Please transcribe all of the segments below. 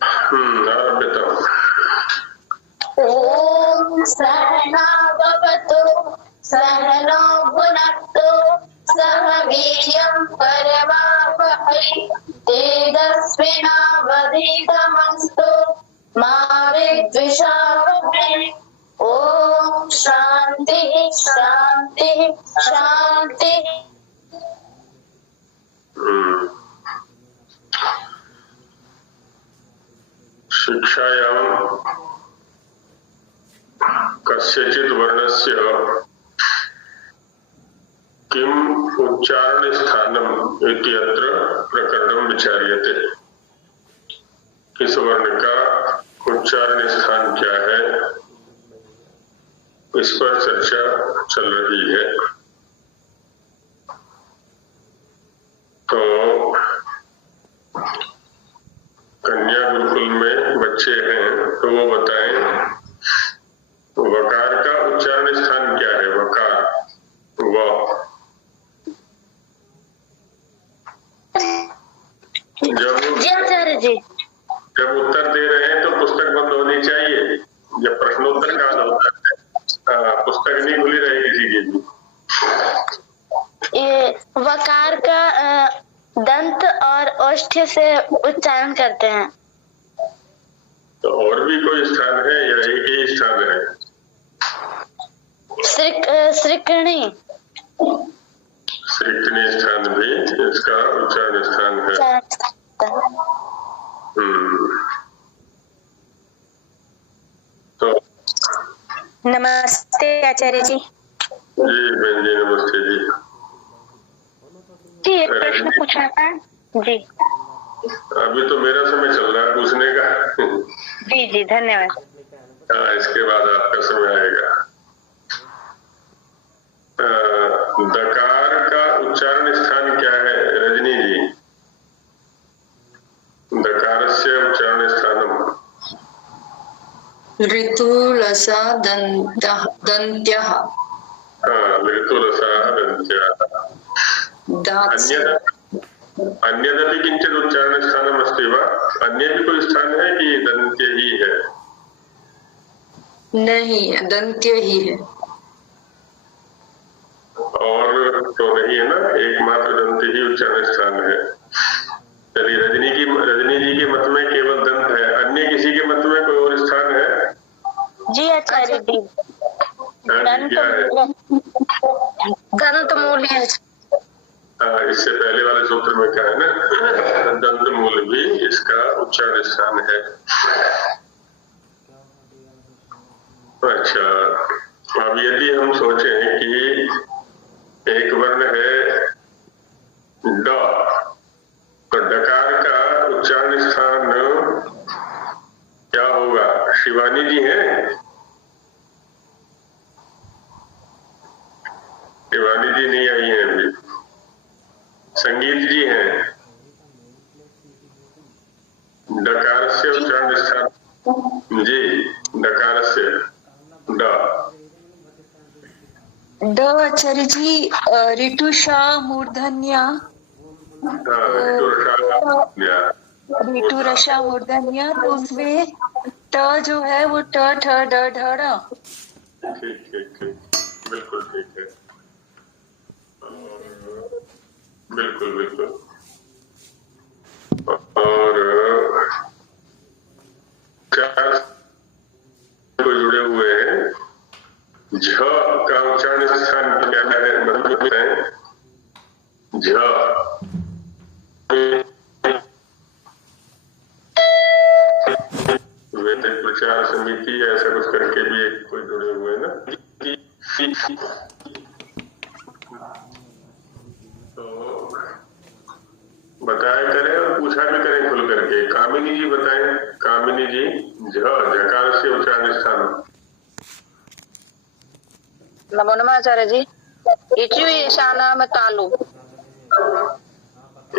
आरभ्यता। ओम सहना भवतु सहनो भुनक्तु सह वीर्यं करवावहै तेजस्विनावधीतमस्तु मा विद्विषावहै। ओम शांति शांति शांति। शिक्षायां कस्यचित् वर्णस्य किम् उच्चारणस्थानम् इति अत्र प्रकरणं विचार्यते। किस वर्ण का उच्चारण स्थान क्या है, इस पर चर्चा चल रही है। तो कन्या गुरुकुल में बच्चे हैं, तो वो बताएं वकार का उच्चारण स्थान क्या है। वकार व जब उत्तर दे रहे हैं तो पुस्तक बंद होनी चाहिए। जब प्रश्नोत्तर काल होता है पुस्तक नहीं खुली रहे किसी की भी। ये वकार का दंत और ओष्ठ से उच्चारण करते हैं। तो और भी कोई स्थान है या एक ही स्थान है? श्रीकणी स्थान भी इसका उच्चारण स्थान है। तो नमस्ते आचार्य जी। जी बहन जी नमस्ते जी। जी एक प्रश्न पूछना था जी। अभी तो मेरा समय चल रहा है पूछने का। जी जी धन्यवाद। हाँ इसके बाद आपका समय आएगा। दकार का उच्चारण स्थान क्या है रजनी जी? दकारस्य उच्चारण स्थानम ऋतुलसा दन्त्यः। ऋतुलसा दन्त्यः। अन्यदपि किंचित उच्चारण स्थानम अस्ति वा? अन्य भी कोई स्थान है कि दन्त्य ही है? नहीं दन्त्य ही है। और तो नहीं है ना, एकमात्र दंत्य ही उच्चारण स्थान है। चलिए रजनी जी के मत में केवल दंत है, अन्य किसी के मत में कोई और स्थान है? जी आचार्य जी दंत मूल है। इससे पहले वाले सूत्र में क्या है ना, दंत मूल भी इसका उच्चारण स्थान है। अच्छा अब यदि हम सोचें कि एक वर्ण है ड, तो डकार का उच्चारण स्थान क्या होगा? शिवानी जी हैं? शिवानी जी नहीं आई हैं अभी। संगीत जी हैं? डकार से उच्चारण स्थान जी, डकार से ड आचार्य जी ऋतुषा मूर्धन्या। ऋतुरषा मूर्धन्या, तो उसमें ट जो है वो ट ठ ड ढ ड़। ठीक बिल्कुल ठीक है। बिल्कुल और चार को जुड़े हुए हैं। झ का उच्चारण स्थान क्या है? झ वैदिक प्रचार समिति ऐसा कुछ करके भी एक कोई जुड़े हुए हैं ना। तो बताया करें और पूछा भी करें खुल करके। कामिनी जी बताएं। कामिनी जी झकार से उच्चारण स्थान। नमो नमः आचार्य जी। इचु ऐसा नाम तालु।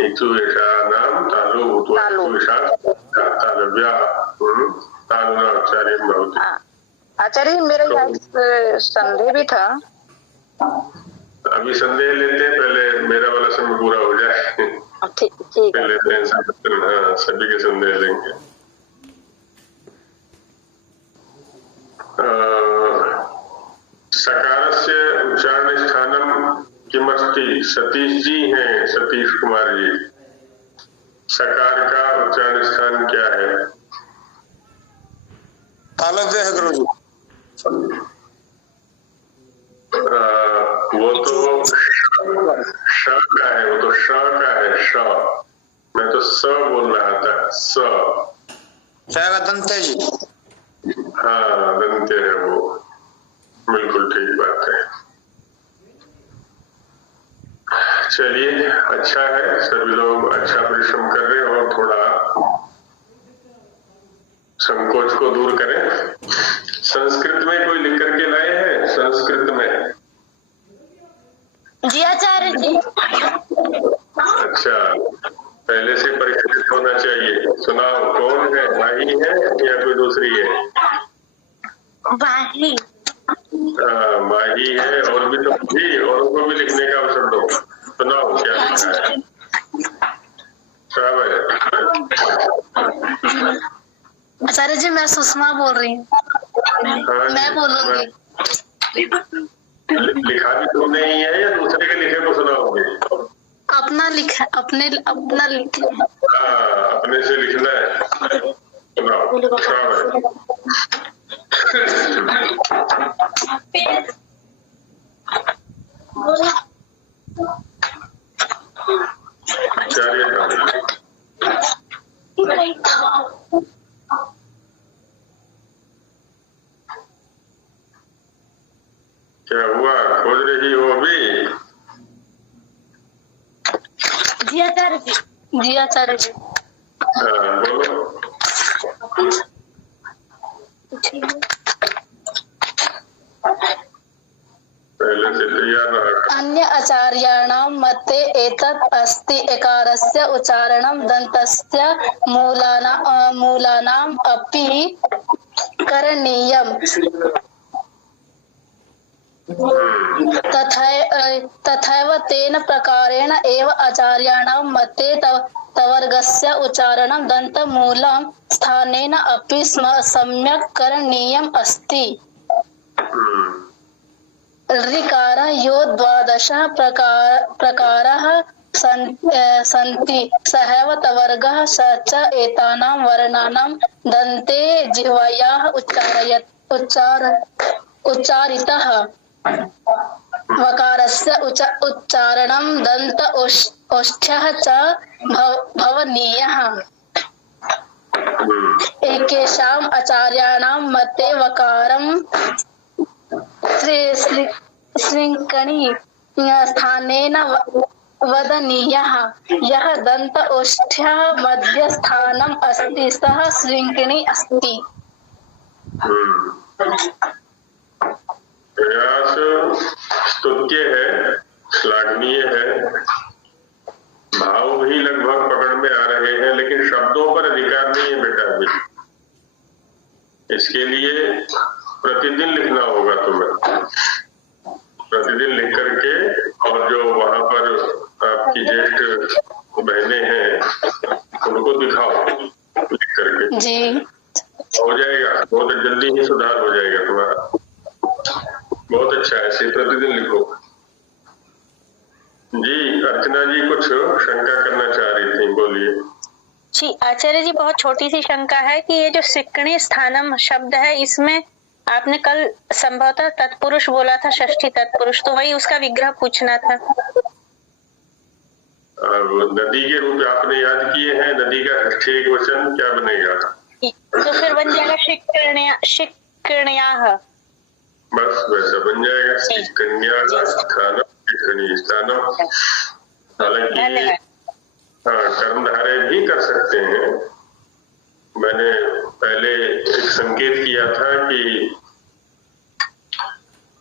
इचु ऐसा नाम तालु तालव्या तालुना आचार्य भवति। आचार्य मेरा यहाँ संदेह भी था। अभी संदेह लेते हैं, पहले मेरा वाला समय पूरा हो जाए। ठीक पहले सभी के संदेह लेंगे। सकारस्य उच्चारण स्थानम किमस्ति? सतीश जी हैं, सतीश कुमार जी। सकार का उच्चारण स्थान क्या है? तालव्य है गुरु जी। वो तो श का है, वो तो श का है, श। मैं तो स बोल रहा था, स। दंत है जी। हाँ, दंत्य है वो, बिल्कुल ठीक बात है। चलिए, अच्छा है, सभी लोग अच्छा परिश्रम कर रहे हो। थोड़ा संकोच को दूर करें। संस्कृत में कोई लिख करके लाए हैं? संस्कृत में? जी आचार्य जी। अच्छा, पहले से परिचित होना चाहिए। सुनाओ, कौन है? माही है या कोई दूसरी है? माही। माही है, और भी तो भी, औरों को भी लिखने का अवसर दो। सुनाओ क्या लिखा है। आचार्य जी, मैं सुषमा बोल रही हूँ। मैं बोल रही हूँ। लिखा भी तुमने ही है या दूसरे के लिखे को सुनाओगे? अपना लिखा, अपना लिखा। अपने से लिखना है। सुनाओ। क्या हुआ? खोज रही हो अभी? जी आचार्य जी। जी आचार्य जी। बोलो। पहले से तैयार रहा। अन्य आचार्याणां मते एतत् अस्ति एकारस्य उच्चारणं दन्तस्य मूलानाम् अपि करणीयम्। तथैव तेन प्रकारेण एव आचार्याणां मते तवर्गस्य उच्चारणं दन्तमूलं स्थानेन अपि सम्यक् करणीयम् अस्ति। ऋकार यो 12 प्रकाराः सन्ति सहैव तवर्गः स च एतानां वर्णानां दन्ते जिह्वायाः उच्चारितः। वकारस्य उच्चारणं दन्त ओष्ठ्यः च भवनीयः। एकेषाम् आचार्याणां मते वकारं श्रिङ्कणी स्थानेन वदनीयः। यः दन्त ओष्ठ्यः मध्यस्थानम् अस्ति सः श्रिङ्कणी अस्ति। प्रयास स्तुत्य है, श्लाघनीय है। भाव भी लगभग पकड़ में आ रहे हैं, लेकिन शब्दों पर अधिकार नहीं है बेटा अभी। इसके लिए प्रतिदिन लिखना होगा तुम्हें। प्रतिदिन लिख करके, और जो वहां पर आपकी ज्येष्ठ बहनें हैं उनको दिखाओ लिख करके। जी। हो जाएगा, बहुत जल्दी ही सुधार हो जाएगा तुम्हारा। बहुत अच्छा है, ऐसे प्रतिदिन लिखो। जी अर्चना जी कुछ शंका करना चाह रही थी, बोलिए। जी आचार्य जी, बहुत छोटी सी शंका है कि ये जो सिक्कणी स्थानम शब्द है, इसमें आपने कल संभवतः तत्पुरुष बोला था, षष्ठी तत्पुरुष, तो वही उसका विग्रह पूछना था। नदी के रूप आपने याद किए हैं, नदी का षष्ठी एक वचन क्या बनेगा? तो फिर बन जाएगा शिक्कण्याः। बस वैसा बन जाएगा, शिक्कण्या स्थानम, शिक्कणी स्थानम। हालांकि कर्मधारय भी कर सकते हैं। मैंने पहले एक संकेत किया था कि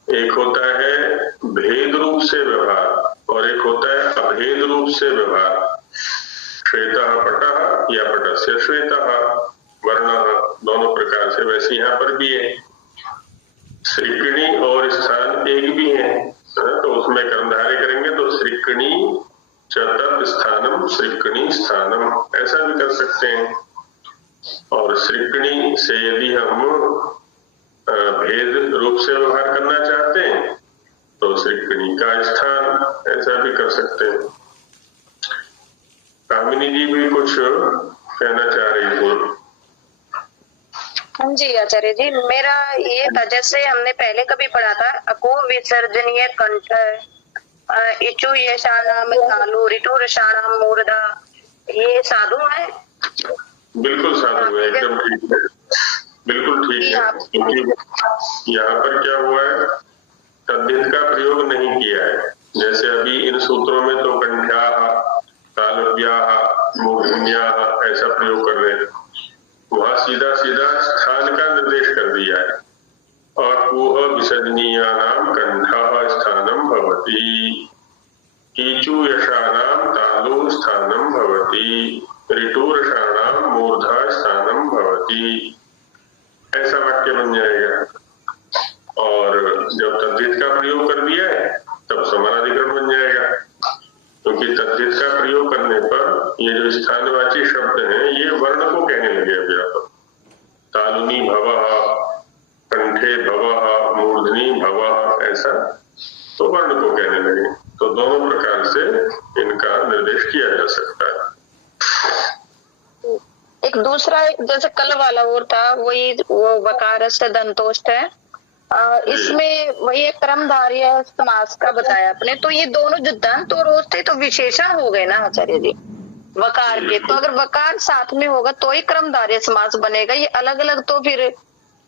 एक होता है भेद रूप से व्यवहार और एक होता है अभेद रूप से व्यवहार। श्वेतः पटः या पटस्य श्वेतः वर्णः, दोनों प्रकार से। वैसे यहाँ पर भी है, श्रिकणी और स्थान एक भी है, तो उसमें कर्मधारय करेंगे तो श्रिकणी चतत स्थानम, श्रिकणी स्थानम, ऐसा भी कर सकते हैं। और श्रिकणी से यदि हम भेद रूप से व्यवहार करना चाहते हैं तो श्रीकणी का स्थान ऐसा भी कर सकते हैं। कामिनी जी भी कुछ कहना चाह रही थी। हाँ जी आचार्य जी, मेरा ये था जैसे हमने पहले कभी पढ़ा था अको विसर्जनीय कंठ इचु यशानाम तालु ऋतु रसाणाम मूर्धा, ये साधु है? बिल्कुल साधु है, एकदम ठीक है, बिल्कुल ठीक है। क्योंकि यहाँ पर क्या हुआ है, तद्धित का प्रयोग नहीं किया है। जैसे अभी इन सूत्रों में तो कंठ्याः, तालव्याः, मूर्धन्याः ऐसा प्रयोग कर रहे हैं, वहां सीधा सीधा स्थान का निर्देश कर दिया है। और पूह विसर्जनीयानाम कंठः स्थानम भवति, कीचु यशानाम तालु स्थानम भवति, ऋतुरसाणाम मूर्धा स्थानम भवति, ऐसा वाक्य बन जाएगा। और जब तद्धित का प्रयोग कर दिया है तब समानाधिकरण बन जाएगा, क्योंकि तद्धित का प्रयोग करने पर ये जो स्थानवाची शब्द हैं ये वर्ण को कहने लगे। अभी आप तालुनी भवः, कंठे भवः, मूर्धनी भवः, ऐसा तो वर्ण को कहने लगे। तो दोनों प्रकार से इनका निर्देश किया जा सकता है। एक दूसरा जैसे कल वाला और था, वही वो वकारस्थ दंतोष्ठ है, इसमें वही एक क्रमधारय समास का बताया आपने। तो ये दोनों जो दंत और ओष्ठ थे तो विशेषण हो गए ना आचार्य जी वकार के, तो अगर वकार साथ में होगा तो ही क्रमधारय समास बनेगा। ये अलग अलग तो फिर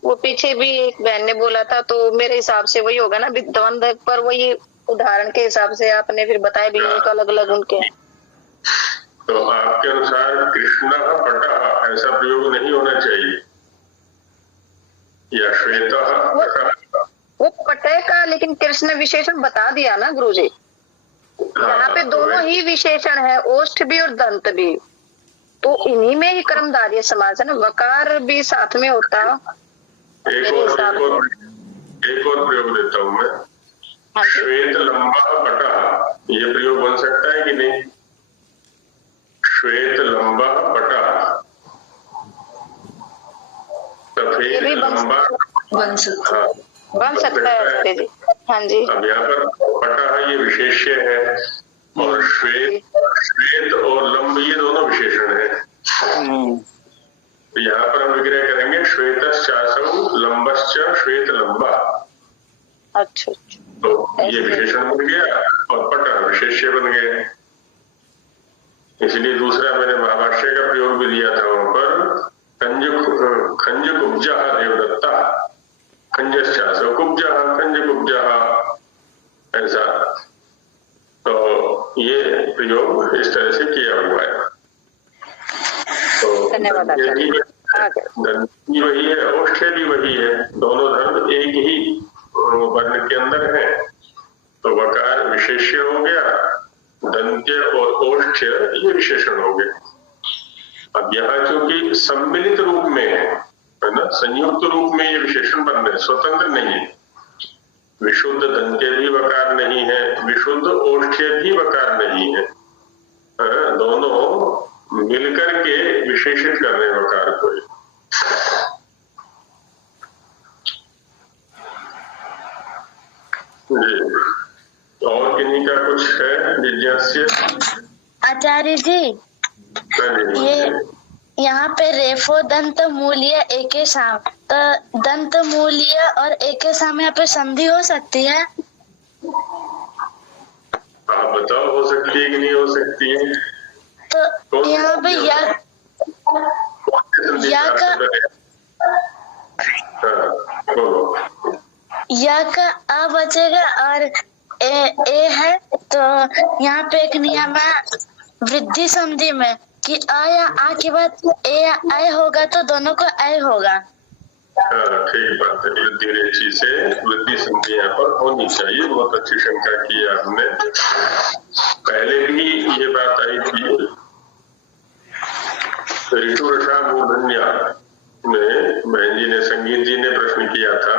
वो पीछे भी एक बहन ने बोला था, तो मेरे हिसाब से वही होगा ना द्वंद पर, वही उदाहरण के हिसाब से आपने फिर बताया भी एक अलग अलग उनके। तो आपके अनुसार कृष्ण पटः ऐसा प्रयोग नहीं होना चाहिए, या श्वेतः? वो पटय का लेकिन कृष्ण विशेषण बता दिया ना गुरुजी, यहाँ पे दोनों ही विशेषण है, ओष्ठ भी और दंत भी, तो इन्हीं में ही कर्मधारय समास है ना, वकार भी साथ में होता। एक और प्रयोग देता हूँ मैं, श्वेत लंबा पटः, ये प्रयोग बन सकता है कि नहीं? श्वेत लंबा पटः, सफेद लंबा बन सकता है, बन सकता है जी। हाँ जी, अब यहाँ पर पटः ये विशेष्य है और श्वेत और लंब ये दोनों विशेषण है। तो यहाँ पर हम विग्रह करेंगे श्वेतश्चासौ लंबश्च श्वेत लंबा। अच्छा, तो ये विशेषण बन गया और पटः विशेष्य बन गया। इसलिए दूसरा मैंने महाभाष्य का प्रयोग भी दिया था वहां पर, खंज कुब्जः देवदत्ता, खंजश्चासौ कुब्जः, खंज कुब्जः, ऐसा। तो ये प्रयोग इस तरह से किया हुआ है। तो धन्यवाद धन्य वही है, ओष्ठ्य भी वही है, दोनों धर्म एक ही वर्ण के अंदर है। तो वकार विशेष्य हो गया, दंत्य और ओष्ठ्य ये विशेषण हो गए। अब यहाँ चूंकि सम्मिलित रूप में है ना, संयुक्त रूप में ये विशेषण बन रहे, स्वतंत्र नहीं है। विशुद्ध दंत्य भी वकार नहीं है, विशुद्ध ओष्ठ्य भी वकार नहीं है, दोनों मिलकर के विशेषित कर रहे हैं वकार को। और किन्हीं का कुछ है जिज्ञास्य? आचार्य जी, ये यहाँ पे रेफो दंत मूल्य एके साम, तो दंत मूल्य और एके साम यहाँ पे संधि हो सकती है? आप बताओ, हो सकती है कि नहीं हो सकती है? तो यहाँ पे या का आ बचेगा और ए है, तो यहाँ पे एक नियम है वृद्धि संधि में कि आ या आ के बाद ए या आय होगा तो दोनों को आय होगा। ठीक बात है, वृद्धि रेचि से वृद्धि संधि यहाँ पर होनी चाहिए। बहुत अच्छी शंका की आपने, पहले भी ये बात आई थी। ऋतुरसा मूर्धन्या में बहन जी ने, संगीत जी ने प्रश्न किया था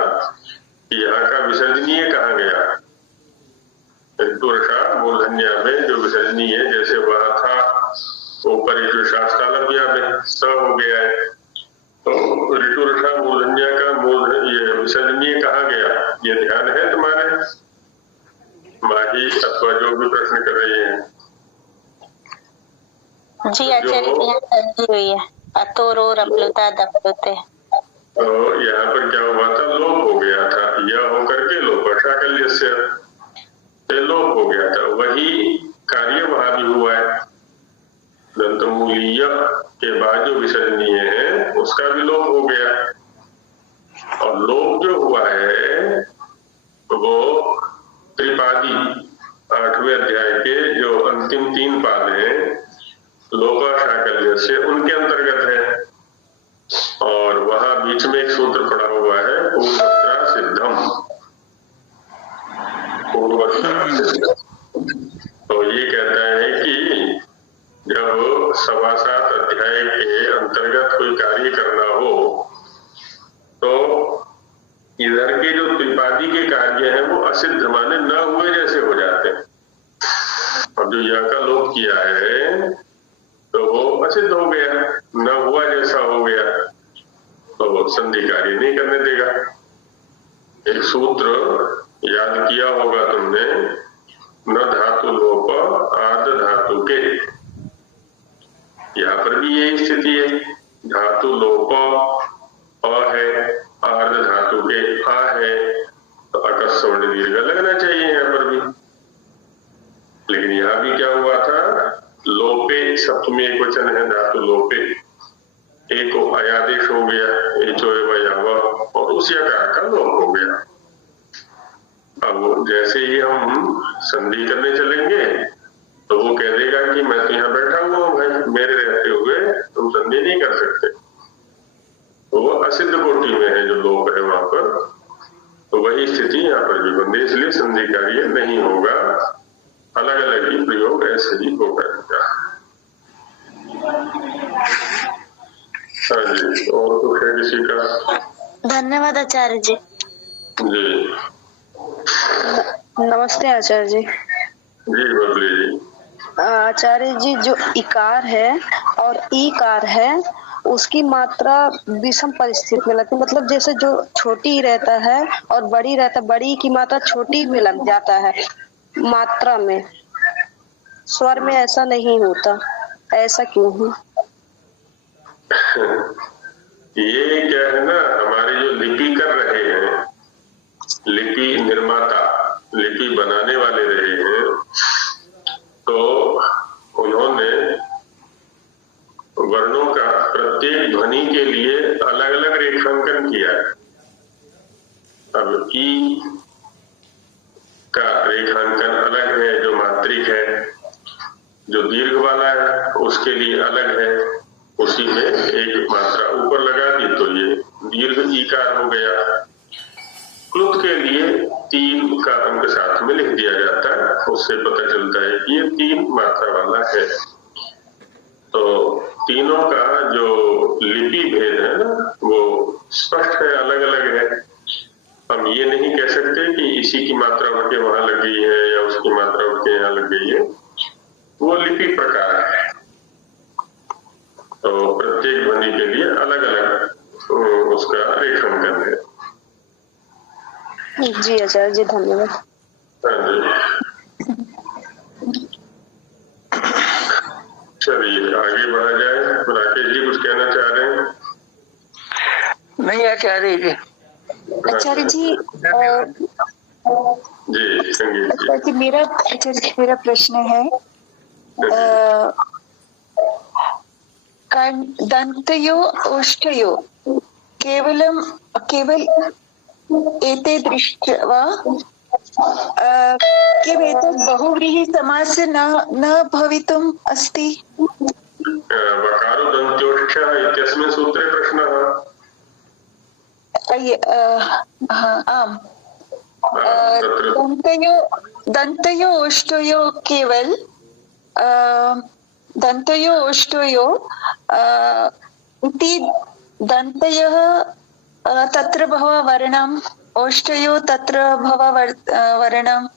कि यहाँ का विसर्जनीय कहाँ गया। ऋतुरसा मूर्धन्या में जो विसर्जनीय है, जैसे वह था ऊपर जो शास्त्रालव्या में स हो गया है, तो ऋतुरसा मूर्धन्या का मूर्ध ये ये ध्यान है तुम्हारे? माही अथवा जो भी प्रश्न कर रही है। जी आचार्य जी, यहाँ संधि हुई है, अतोरो रप्लुता दप्लुते। तो यहाँ पर क्या हुआ था? लोप हो गया था, यह होकर के लोप शाकल्य से लोप हो गया था। वही कार्य वहां भी हुआ है। दंतमूलीय के बाद जो विसर्जनीय है उसका भी लोप हो गया। और लोप जो हुआ है वो त्रिपादी 8वें अध्याय के जो अंतिम 3 पाद हैं लोपा शाकल्य से, उनके अंतर्गत है। और वहां बीच में एक सूत्र पड़ा हुआ है पूर्वत्रा सिद्धम, पूर्वत्रा सिद्धम। तो ये कहता है कि जब 7.25 अध्याय के अंतर्गत कोई कार्य करना हो तो इधर के जो त्रिपादी के कार्य हैं वो असिद्ध माने न हुए जैसे हो जाते हैं। और जो यहाँ का लोप किया है तो वो असिद्ध हो गया, न हुआ जैसा हो गया, तो संधि कार्य नहीं करने देगा। एक सूत्र याद किया होगा तुमने, न धातु लोप आर्ध धातु के। यहाँ पर भी यही स्थिति है, धातु लोप अ है, आर्ध धातु के आ है, तो अकस स्वर्ण दीर्घ लगना चाहिए यहाँ पर भी। लेकिन यहाँ भी क्या हुआ था? लोपे सप्तमी एक वचन है, धातु लोपे, एक को अयादेश हो गया, और उस यकार का लोप हो गया। अब जैसे ही हम संधि करने चलेंगे तो वो कह देगा कि मैं तो यहाँ बैठा हुआ हूँ भाई, मेरे रहते हुए तुम संधि नहीं कर सकते। तो वो असिद्ध कोटि में है जो लोप है वहां पर। तो वही स्थिति यहाँ पर भी बंदी, इसलिए संधि कार्य नहीं होगा, अलग अलग ही प्रयोग ऐसे ही होगा। हाँ जी, और कुछ है किसी का? धन्यवाद आचार्य जी। जी नमस्ते आचार्य जी। जी बबली जी। आचार्य जी, जो इकार है और ईकार है उसकी मात्रा विषम परिस्थिति में लगती है, मतलब जैसे जो छोटी रहता है और बड़ी रहता है, बड़ी की मात्रा छोटी में लग जाता है मात्रा में, स्वर में ऐसा नहीं होता, ऐसा क्यों है? ये क्या है ना, हमारे जो लिपि कर रहे हैं, लिपि निर्माता, लिपि बनाने वाले रहे हैं, तो उन्होंने वर्णों का प्रत्येक ध्वनि के लिए अलग अलग रेखांकन किया है। अब ई का रेखांकन अलग है, जो मात्रिक है, जो दीर्घ वाला है उसके लिए अलग है, उसी में एक मात्रा ऊपर लगा दी तो ये दीर्घ ईकार हो गया। क्लुत के लिए 3 का अंक साथ में लिख दिया जाता है, उससे पता चलता है कि ये 3 मात्रा वाला है। तो तीनों का जो लिपि भेद है ना वो स्पष्ट है, अलग अलग है। हम ये नहीं कह सकते कि इसी की मात्रा उठ के वहां लग गई है या उसकी मात्रा उठ के यहाँ लग गई है, वो लिपि प्रकार है। तो प्रत्येक ध्वनि के लिए अलग अलग उसका रेखांकन है। जी आचार्य जी, धन्यवाद। हाँ जी, चलिए आगे बढ़ा जाए। राकेश जी कुछ कहना चाह रहे हैं? नहीं आचार्य जी। आचार्य जी, जी संगीत जी। आचार्य जी, मेरा प्रश्न है, दन्तयो ओष्ठयो केवल एते दृष्ट्वा किम एतत् बहुव्रीहि समास न भवितुम् अस्ति? वकारो दन्त्योष्ठ्यः इत्यस्मिन् सूत्रे प्रश्नः। आम्, दन्तयो ओष्ठयो केवल दन्तयो ओष्ठयो इति दन्तयः तत्र भव वर्णम्, ओष्ठयो तत्र भव वर्णम्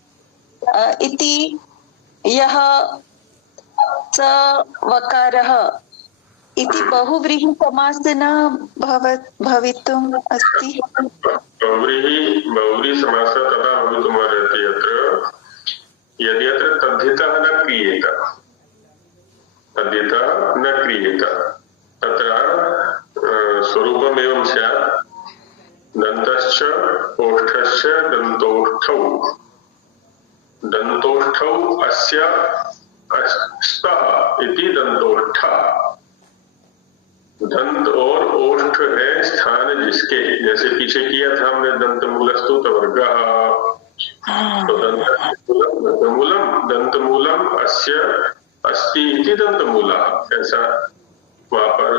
इति यः स वकारः इति बहुव्रीहि समास न भवितुम् अस्ति। बहुव्रीहि समासः तदा भवितुमर्हति यत्र यदि अत्र तद्धितः न क्रियेत तत्र स्वरूपमेवं स्यात् दन्तश्च ओष्ठश्च दन्तोष्ठौ अस्य स्तः इति दन्तोष्ठः। दंत और ओष्ठ है स्थान जिसके, जैसे पीछे किया था हमने दंतमूलस्तु वर्गः, तो दंतमूलम अस्य अस्ति इति दंतमूलः, ऐसा वहां पर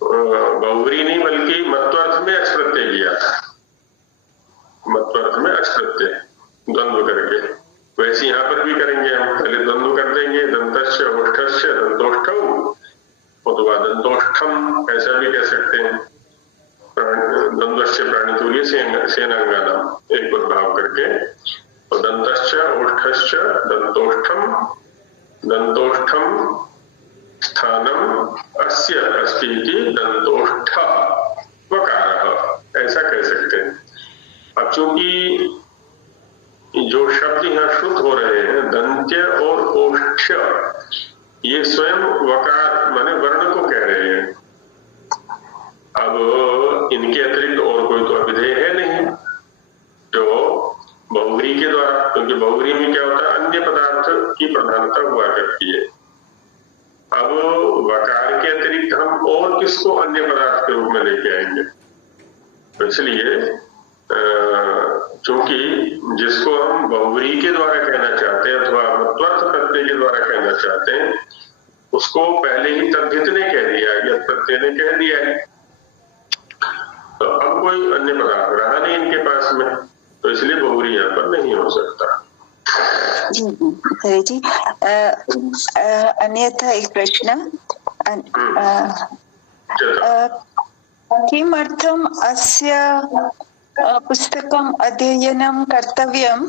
बहुव्रीहि नहीं बल्कि मत्वर्थ में अच प्रत्यय किया था, मत्वर्थ में अच प्रत्यय द्वंद्व करके। वैसे यहाँ पर भी करेंगे हम, पहले द्वंद्व कर देंगे दंतश्च ओष्ठश्च दंतोष्ठौ, अथवा दंतोष्ठम ऐसा भी कह सकते हैं, द्वंद्वश्च प्राणितुल्य सेनांगानाम एक भाव करके, तो दंतश्च ओष्ठश्च दंतोष्ठम स्थानम अस्य अस्ति इति दंतोष्ठ वकारः, ऐसा कह सकते हैं। अब चूंकि जो शब्द यहाँ श्रुत हो रहे हैं दंत्य और ओष्ठ्य, ये स्वयं वकार माने वर्ण को कह रहे हैं। अब इनके अतिरिक्त और कोई तो अभिधेय है नहीं जो बहुव्रीहि के द्वारा, क्योंकि बहुव्रीहि में क्या होता है, अन्य पदार्थ की प्रधानता हुआ करती है। अब वकार के अतिरिक्त हम और किसको अन्य पदार्थ के रूप में लेके आएंगे, तो इसलिए चूंकि जिसको हम बहुव्रीहि के द्वारा कहना चाहते हैं अथवा मत्वर्थ प्रत्यय के द्वारा कहना चाहते हैं, उसको पहले ही तद्धित ने कह दिया, यत् प्रत्यय ने कह दिया है, तो अब कोई अन्य पदार्थ रहा नहीं इनके पास में, तो इसलिए बहुव्रीहि यहाँ पर नहीं हो सकता। जी अन्यथा एक प्रश्न, किमर्थम् अस्य पुस्तकम् अध्ययनं कर्तव्यं?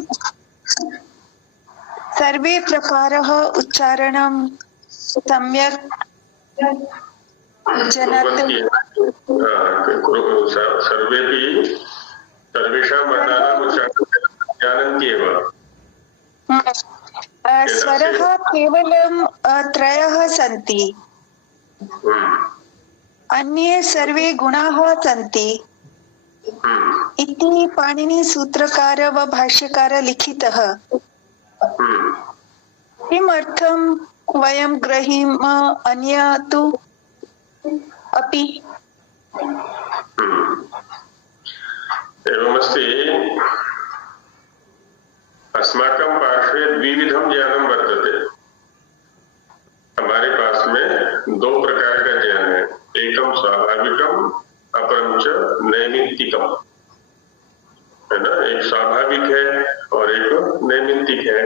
सर्वे प्रकारः उच्चारणं सम्यक् सर्वेपि सर्वेषां वर्णानाम् उच्चारणं जानन्त्येव। स्वरः केवलं त्रयः सन्ति, अन्ये सर्वे गुणाः सन्ति इति पाणिनि सूत्रकार व भाष्यकार लिखितः। किमर्थं वयं ग्रहीम अन्य तु अपि? एवमस्ति, अस्माकं पार्श्वे द्विविधं ज्ञानं वर्तते। हमारे पास में दो प्रकार का ज्ञान है, एकम स्वाभाविकम अपरम च नैमित्तिकम, है ना। एक स्वाभाविक है और एक नैमित्तिक है।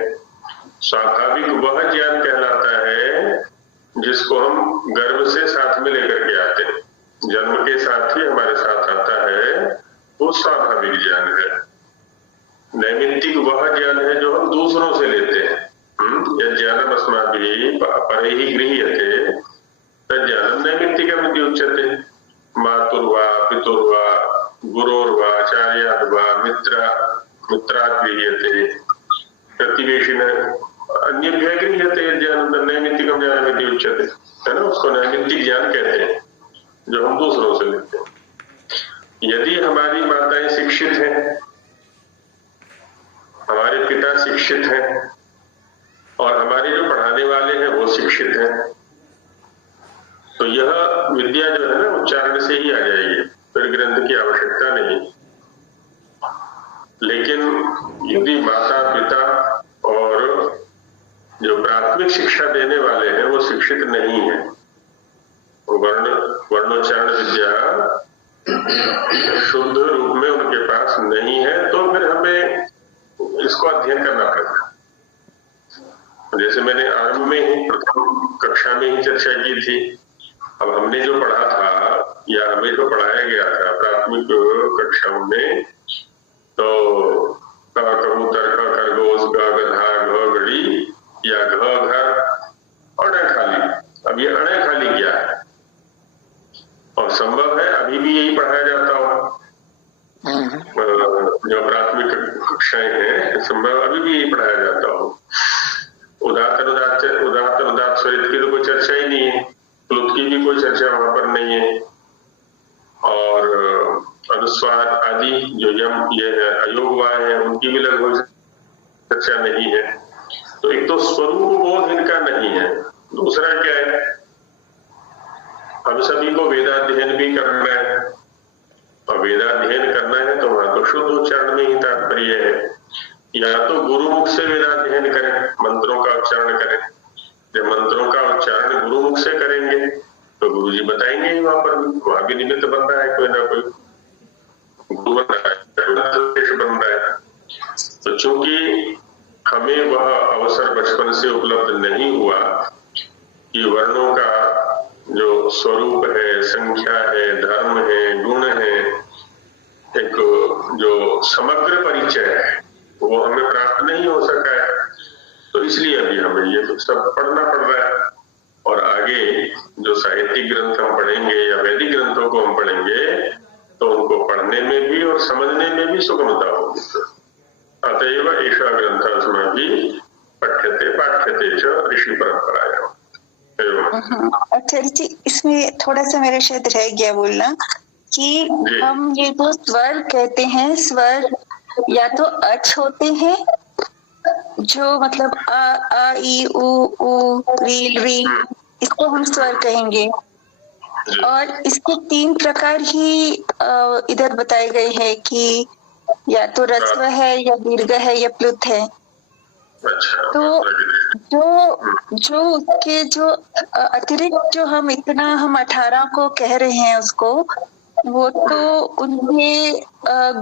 स्वाभाविक वह ज्ञान कहलाता है जिसको हम गर्भ से साथ में लेकर के आते हैं, जन्म के साथ ही हमारे साथ आता है, वो स्वाभाविक ज्ञान है। नैमित्तिक वह ज्ञान है जो हम दूसरों से लेते हैं। यद् ज्ञानम् अस्माभिः परैः गृह्यते तद् ज्ञानं नैमित्तिकम् इति उच्यते। मातुर्वा पितुर्वा गुरोर्वा आचार्याद्वा मित्रात् गृह्यते, प्रतिवेशिनः अन्येभ्यः गृह्यते ज्ञानं नैमित्तिकं ज्ञानमिति उच्यते, है ना। उसको नैमित्तिक ज्ञान कहते हैं जो हम दूसरों से लेते हैं। यदि हमारी माताएं शिक्षित हैं, हमारे पिता शिक्षित हैं और हमारे जो पढ़ाने वाले हैं वो शिक्षित हैं, तो यह विद्या जो है ना उच्चारण से ही आ जाएगी, फिर ग्रंथ की आवश्यकता नहीं। लेकिन यदि माता पिता और जो प्राथमिक शिक्षा देने वाले हैं वो शिक्षित नहीं है, वर्णोच्चारण विद्या शुद्ध रूप में उनके पास नहीं है, तो फिर हमें इसको अध्ययन करना पड़ेगा। जैसे मैंने आरंभ में ही प्रथम कक्षा में ही चर्चा की थी, अब हमने जो पढ़ा था या हमें जो पढ़ाया गया था प्राथमिक कक्षाओं में, तो कबूतर का खरगोश ग गधा घ घड़ी या घ घर अणे खाली, अब ये अणे खाली क्या है, और संभव है अभी भी यही पढ़ाया जाता हो। जो प्राथमिक कक्षाएं हैं संभव अभी भी पढ़ाया जाता हो। उदात्त अनुदात्त स्वरित की तो कोई चर्चा ही नहीं है, प्लुत की भी कोई चर्चा वहां पर नहीं है, और अनुस्वार आदि जो यम ये अयोगवाय है उनकी भी लगभग चर्चा नहीं है। तो एक तो स्वरूप बोध इनका नहीं है, दूसरा क्या है, हम सभी को वेदाध्ययन भी करना है, और वेदाध्ययन करना है तो वहां तो शुद्ध उच्चारण में ही तात्पर्य है। या तो गुरुमुख से वेदाध्ययन करें, मंत्रों का उच्चारण करें। जब मंत्रों का उच्चारण गुरुमुख से करेंगे तो गुरु जी बताएंगे ही, वहां भी निमित्त बन रहा है, कोई ना कोई गुरु बन रहा है। तो चूंकि हमें वह अवसर बचपन से उपलब्ध नहीं हुआ कि वर्णों का जो स्वरूप है, संख्या है, धर्म है, गुण है, एक जो समग्र परिचय है वो हमें प्राप्त नहीं हो सका है, तो इसलिए अभी हमें ये तो सब पढ़ना पड़ रहा है। और आगे जो साहित्यिक ग्रंथ हम पढ़ेंगे या वैदिक ग्रंथों को हम पढ़ेंगे तो उनको पढ़ने में भी और समझने में भी सुगमता होगी। अतएव एषा ग्रंथास्माभिः पाठ्यते च ऋषि परंपरायाम्। आचार्य जी, इसमें थोड़ा सा मेरा शायद रह गया बोलना कि हम ये जो स्वर कहते हैं, स्वर या तो अच होते हैं जो मतलब आ ई उ री री, इसको हम स्वर कहेंगे, और इसके 3 प्रकार ही इधर बताए गए हैं कि या तो ह्रस्व है या दीर्घ है या प्लुत है। तो जो उसके जो अतिरिक्त जो हम 18 को कह रहे हैं उसको, वो तो उनमें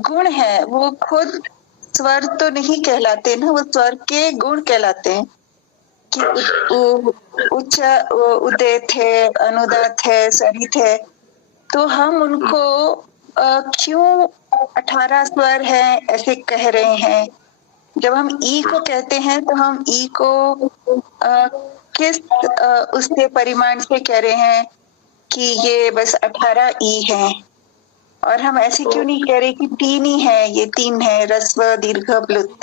गुण है, वो खुद स्वर तो नहीं कहलाते ना, वो स्वर के गुण कहलाते हैं कि उच्च उदित है, अनुदात है, सरित है। तो हम उनको क्यों 18 स्वर है ऐसे कह रहे हैं? जब हम ई को कहते हैं तो हम ई को किस उससे परिमाण से कह रहे हैं कि ये बस 18 ई है, और हम ऐसे क्यों नहीं कह रहे कि 3 ही है, ये 3 है, ह्रस्व दीर्घ प्लुत?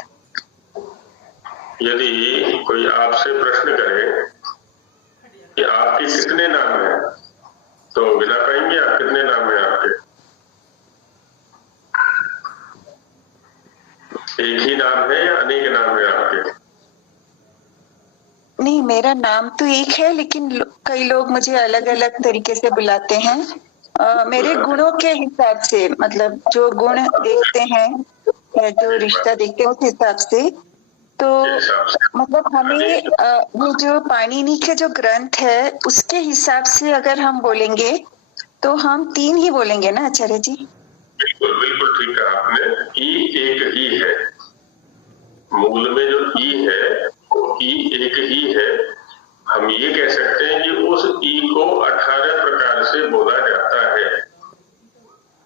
यदि कोई आपसे प्रश्न करे कि आपके कितने नाम हैं, तो गिना पाएंगे आप कितने नाम हैं आपके? एक ही नाम है या अनेक नाम है आपके? नहीं, मेरा नाम तो एक है, लेकिन कई लोग मुझे अलग अलग तरीके से बुलाते हैं। मेरे गुणों के हिसाब से, मतलब जो गुण देखते हैं या जो रिश्ता देखते हैं उस हिसाब से। तो मतलब हमें ये जो पाणिनि के जो ग्रंथ है उसके हिसाब से अगर हम बोलेंगे तो हम 3 ही बोलेंगे ना आचार्य जी? बिल्कुल बिल्कुल ठीक कहा आपने। ई एक ही है, मूल में जो ई है वो ई एक ही है। हम ये कह सकते हैं कि उस ई को 18 प्रकार से बोला जाता है।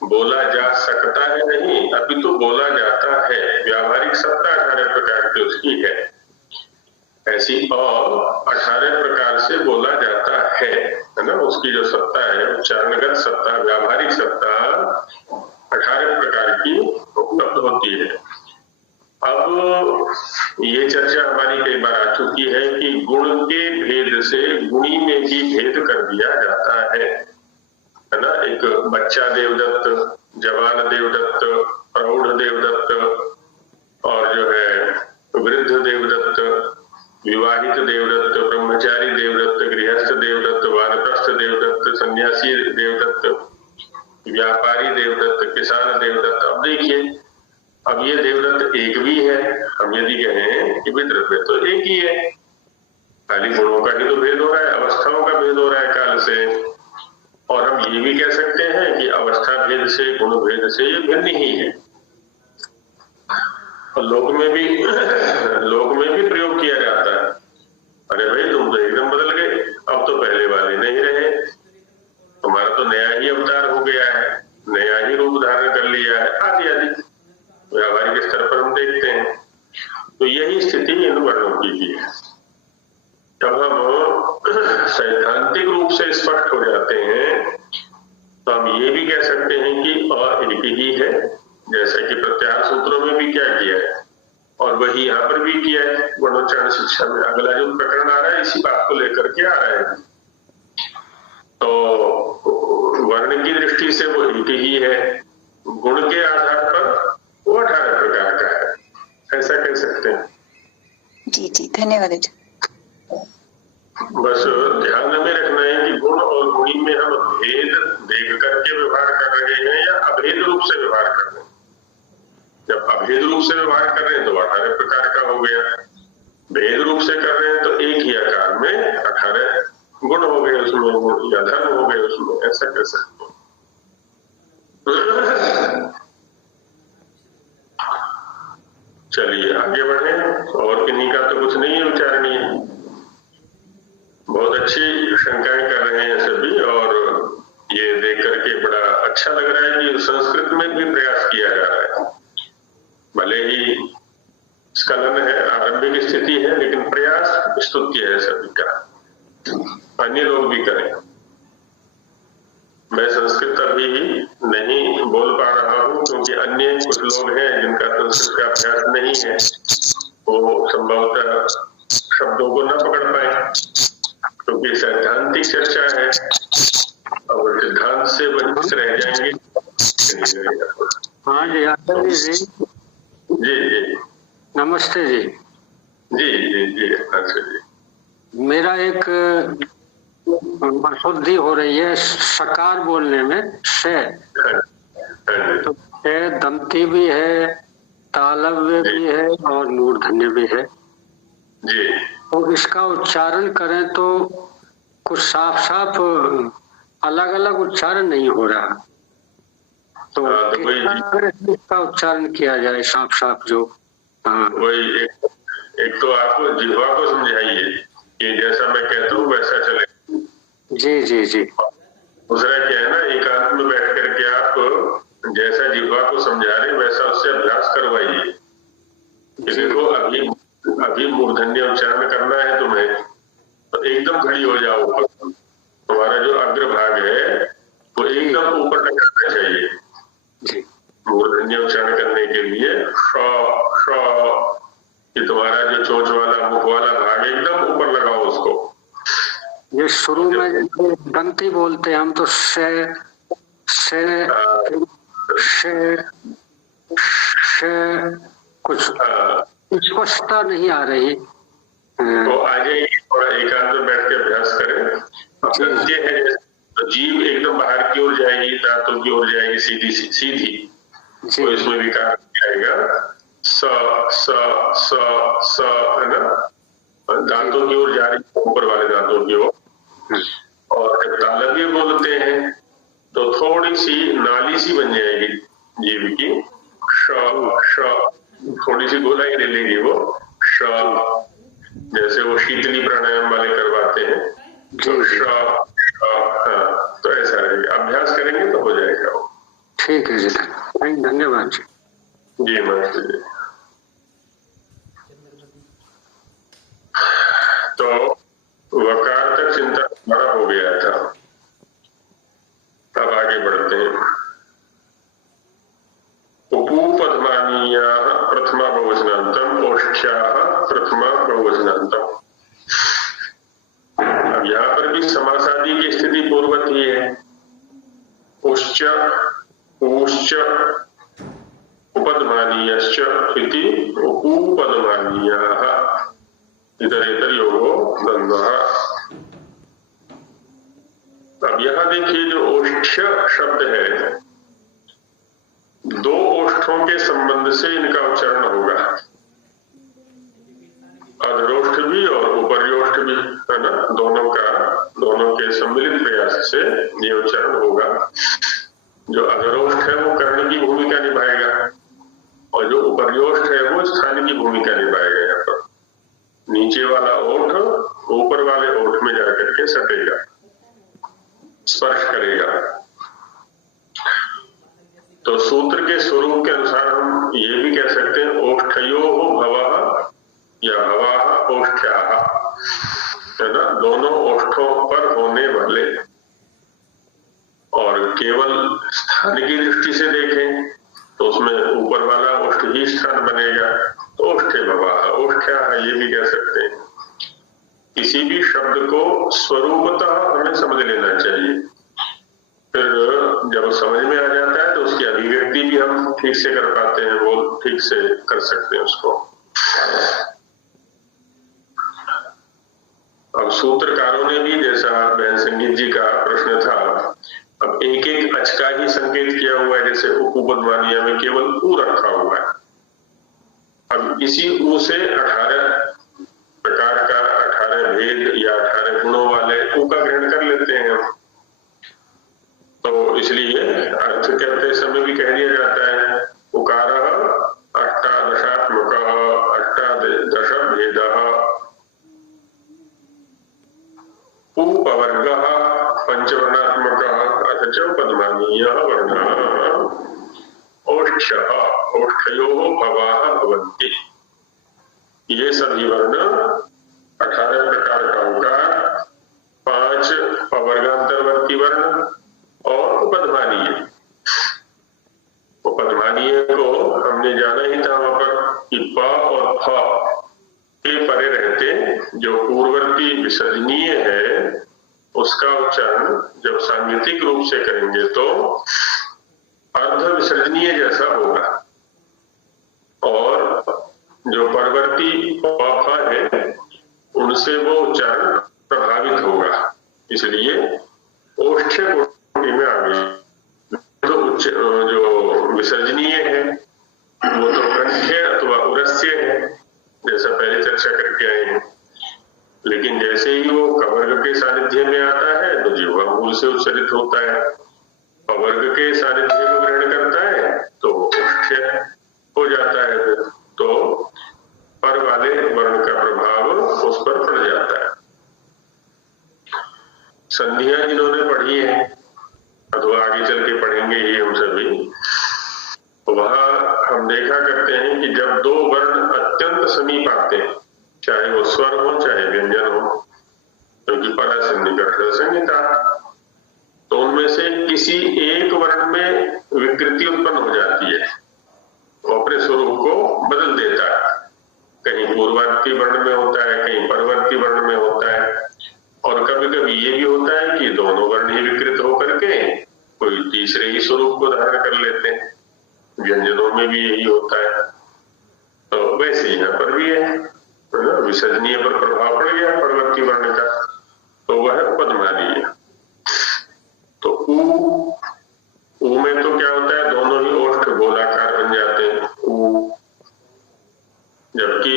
बोला जा सकता है नहीं, अभी तो बोला जाता है। व्यावहारिक सत्ता 18 प्रकार की उसकी है ऐसी, और 18 प्रकार से बोला जाता है ना। उसकी जो सत्ता है, उच्चारणगत सत्ता, व्यावहारिक सत्ता 18 प्रकार की उपलब्ध होती है। अब ये चर्चा हमारी कई बार आ चुकी है कि गुण के भेद से गुणी में भी भेद कर दिया जाता है ना। एक बच्चा देवदत्त, जवान देवदत्त, प्रौढ़ देवदत्त, और जो है वृद्ध देवदत्त, विवाहित देवदत्त, ब्रह्मचारी देवदत्त, गृहस्थ देवदत्त, वानप्रस्थ देवदत्त, सन्यासी देवदत्त, व्यापारी देवदत्त, किसान देवदत्त। अब देखिए, अब ये देवदत्त एक भी है। हम यदि कहें कि द्रव्य तो एक ही है, खाली गुणों का ही तो भेद हो रहा है, अवस्थाओं का भेद हो रहा है काल से। और हम ये भी कह सकते हैं कि अवस्था भेद से, गुण भेद से ये भिन्न ही है। और लोक में भी प्रयोग किया जाता है, अरे भाई तुम तो एकदम बदल गए, अब तो पहले वाले नहीं रहे, तुम्हारा तो नया ही अवतार हो गया है, नया ही रूप धारण कर लिया है, आदि आदि व्यावहारिक स्तर पर हम देखते हैं। तो यही स्थिति इन वर्णों की भी है। जब हम सैद्धांतिक रूप से स्पष्ट हो जाते हैं तो हम ये भी कह सकते हैं कि अ एक ही है, जैसा कि प्रत्याहार सूत्रों में भी क्या किया है और वही यहाँ पर भी किया है गुणोच्चारण शिक्षा में। अगला जो प्रकरण आ रहा है इसी बात को लेकर के आ रहा है। तो वर्ण की दृष्टि से वो एक ही है, गुण के आधार पर वो 18 प्रकार का है, ऐसा कह सकते हैं। जी जी धन्यवाद। बस ध्यान में रखना है कि गुण और गुणी में हम भेद देख करके व्यवहार कर रहे हैं या अभेद रूप से व्यवहार कर रहे हैं। जब अभेद रूप से व्यवहार कर रहे हैं तो 18 प्रकार का हो गया, भेद रूप से कर रहे हैं तो एक ही आकार में 18 गुण हो गए उसमें, गुण या धर्म हो गए उसमें, ऐसा कह सकते हैं। चलिए आगे बढ़े। और किन्हीं का तो कुछ नहीं है उच्चारणीय। बहुत अच्छी शंकाएं कर रहे हैं सभी और ये देख करके बड़ा अच्छा लग रहा है कि संस्कृत में भी प्रयास किया जा रहा है। भले ही स्खलन है, आरंभिक स्थिति है, लेकिन प्रयास स्तुत्य है सभी का, अन्य लोग भी करें। मैं संस्कृत अभी नहीं बोल पा रहा हूँ क्योंकि अन्य कुछ लोग हैं जिनका संस्कृत का अभ्यास नहीं है, वो संभवतः शब्दों को न पकड़ पाए क्योंकि सैद्धांतिक चर्चा है और सिद्धांत से वंचित रह जाएंगे। हाँ जी आचार्य जी। जी जी नमस्ते जी। जी जी जी अच्छा जी। मेरा एक अशुद्धि हो रही है सकार बोलने में, से तो दंती भी है, तालव्य भी है और मूर्धन्य भी है जी। तो इसका उच्चारण करें तो कुछ साफ साफ अलग अलग उच्चारण नहीं हो रहा, तो इसका उच्चारण किया जाए साफ साफ जो। हाँ वही एक तो आप जिह्वा को समझाइए कि जैसा मैं कहता हूँ वैसा चले। जी जी जी। दूसरा क्या है ना, एकांत में बैठ करके आप जैसा जिह्वा को समझा रहे वैसा उससे अभ्यास करवाइए। देखो अभी मूर्धन्य उच्चारण करना है तुम्हें तो एकदम खड़ी हो जाओ, तुम्हारा जो अग्रभाग है वो एकदम ऊपर तक करना चाहिए। मूर्धन्य उच्चारण करने के लिए कि तुम्हारा जो चोंच वाला मुख वाला भाग एकदम ऊपर लगाओ उसको। ये शुरू में दंती बोलते हैं हम तो से कुछ स्पष्टता नहीं आ रही। तो आ जाएगी, थोड़ा एकांत में बैठ के अभ्यास करें। ये है तो जीभ एकदम बाहर की ओर जाएगी, दांतों की ओर जाएगी सीधी तो इसमें विकार आएगा। स स स स है ना, दांतों की ओर जा रही है, ऊपर वाले दांतों की ओर। और जब तालव्य बोलते हैं तो थोड़ी सी नाली सी बन जाएगी जीभ की, थोड़ी सी गोलाई ले लेगी वो, जैसे वो शीतली प्राणायाम वाले करवाते हैं तो तो ऐसा रहेगा। अभ्यास करेंगे तो हो जाएगा वो। ठीक है जी, धन्यवाद जी। जी नमस्ते जी। तो वकार तक चिंता बड़ा हो गया था, अब आगे बढ़ते हैं। उपूपधमानीयाः प्रथमा बहुवचनान्तम्, ओष्ठ्याः प्रथमा बहुवचनान्तम्। अब यहाँ पर भी समासादि की स्थिति पूर्वत ही है। उश्च ऊश्च उपधमानीयश्च इति उपूपधमानीयाः इतरेतर योगो द्वन्द्वः। अब यहाँ देखिए जो ओष्ठ्य शब्द है, दो ओष्ठों के संबंध से इनका उच्चारण होगा, अधरोष्ठ भी और ऊपरयोष्ठ भी है ना, दोनों के सम्मिलित प्रयास से ये उच्चारण होगा। जो अधरोष्ठ है वो कर्ण की भूमिका निभाएगा और जो उपरयोष्ठ है वो स्थान की भूमिका निभाएगा। यहाँ पर नीचे वाला ओठ ऊपर वाले ओठ में जाकर के सटेगा, स्पर्श करेगा। तो सूत्र के स्वरूप के अनुसार हम ये भी कह सकते हैं ओष्ठयोः भवः या भवाः ओष्ठ्याः, है ना, दोनों ओष्ठों पर होने वाले। और केवल स्थान की दृष्टि से देखें तो उसमें ऊपर वाला ओष्ठ ही स्थान बनेगा। तो ओष्ठे भवाः, ओष्ठ्या है, ये भी कह सकते हैं। किसी भी शब्द को स्वरूपतः हमें समझ लेना चाहिए, फिर जब समझ में आ जाता है तो उसकी अभिव्यक्ति भी हम ठीक से कर पाते हैं, वो ठीक से कर सकते हैं उसको। अब सूत्रकारों ने भी, जैसा बहन संगीत जी का प्रश्न था, अब एक एक अच का ही संकेत किया हुआ है, जैसे उपपदमानीय में केवल ऊ रखा हुआ है। अब इसी ऊ से 18 प्रकार का, 18 भेद या 18 गुणों वाले ऊ का ग्रहण कर लेते हैं हम। तो इसलिए अर्थ करते समय भी कह दिया जाता है उकारः अष्टादशात्मकः अष्टादश भेदः उपवर्गः पंचवर्णात्मकः अथ च पद्मानीयः वर्णः ओष्ठ्यः ओष्ठयोः भवाः भवन्ति। ये सभी वर्ण 18 प्रकार का उकार, 5 पवर्गांतरवर्ती वर्ण और उपधमानीय। उपधमानीय को हमने जाना ही था वहां पर कि प और फ के परे रहते जो पूर्ववर्ती विसर्जनीय है, उसका उच्चारण जब सांगीतिक रूप से करेंगे तो अर्ध विसर्जनीय जैसा होगा, और जो परवर्ती प फ है उनसे वो उच्चारण प्रभावित होगा। इसलिए ओष्ठ्य में आ गई। तो जो विसर्जनीय है वो तो कंठ्य अथवा उरस्य है, जैसा पहले चर्चा करके आए हैं। लेकिन जैसे ही वो कवर्ग के सानिध्य में आता है तो जिह्वा मूल से उच्चरित होता है, कवर्ग के सानिध्य को ग्रहण करता है तो ओष्ठ्य हो जाता है। तो पर वाले वर्ण का प्रभाव उस पर पड़ जाता है। संधियां जिन्होंने पढ़ी है अथवा आगे चल के पढ़ेंगे ही हम सभी, वहां हम देखा करते हैं कि जब दो वर्ण अत्यंत समीप आते हैं, चाहे वो स्वर हो चाहे व्यंजन हो, क्योंकि परासन्निकर्ष संहिता, तो उनमें से किसी एक वर्ण में विकृति उत्पन्न हो जाती है, वो अपने स्वरूप को बदल देता है। कहीं पूर्ववर्ती वर्ण में होता है, कहीं परवर्ती वर्ण में होता है, और कभी कभी ये भी होता है कि दोनों वर्ण ही विकृत होकर के कोई तीसरे ही स्वरूप को धारण कर लेते हैं। व्यंजनों में भी यही होता है। तो वैसे यहाँ पर भी है ना, विसर्जनीय पर प्रभाव पड़ गया परवर्ती वर्ण का, तो वह उपधमानीय। तो ऊ में तो क्या होता है, दोनों ही ओष्ठ गोलाकार बन जाते हैं ऊ, जबकि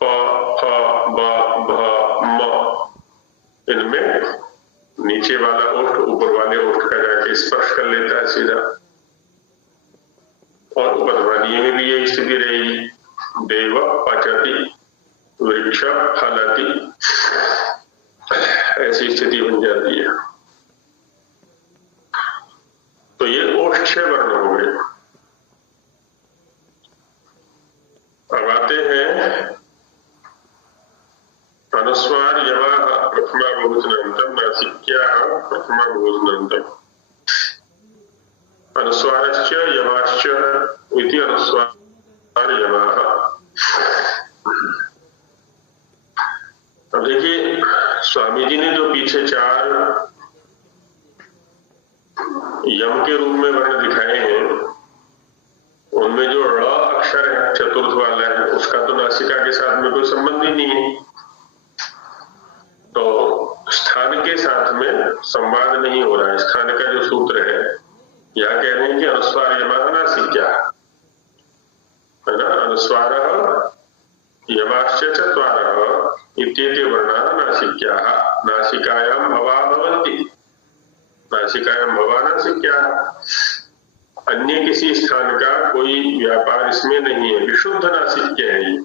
प फ ब भ म इनमें नीचे वाला ओष्ठ ऊपर वाले ओष्ठ का जाके स्पर्श कर लेता है सीधा। और उपधमानीय में भी यही स्थिति रहेगी, देव पचति वृक्ष फलति, ऐसी स्थिति बन जाती है। तो ये ओष्ठ्य वर्ण हो गए। अब आते हैं अनुस्वार यमाः प्रथमा बहुवचनान्तं नासिक्याः प्रथमा बहुवचनान्तं अनुस्वारश्च यमाश्च इति अनुस्वार यमाः। अब देखिए स्वामी जी ने जो पीछे 4 यम के रूप में वर्ण दिखाए हैं, उनमें जो ड़ अक्षर है चतुर्थ वाला है, उसका तो नासिका के साथ में कोई संबंध ही नहीं है, तो स्थान के साथ में संवाद नहीं हो रहा है। स्थान का जो सूत्र है, यह कह रहे हैं कि अनुस्वार यमाः नासिक्याः, है ना, अनुस्वारः यमाश्च चत्वारः इत्येते वर्णाः नासिक्याः, नासिकायां भवा भवन्ति, नासिकायां भवा नासिक्याः। अन्य किसी स्थान का कोई व्यापार इसमें नहीं है, विशुद्ध नासिक्य है, ये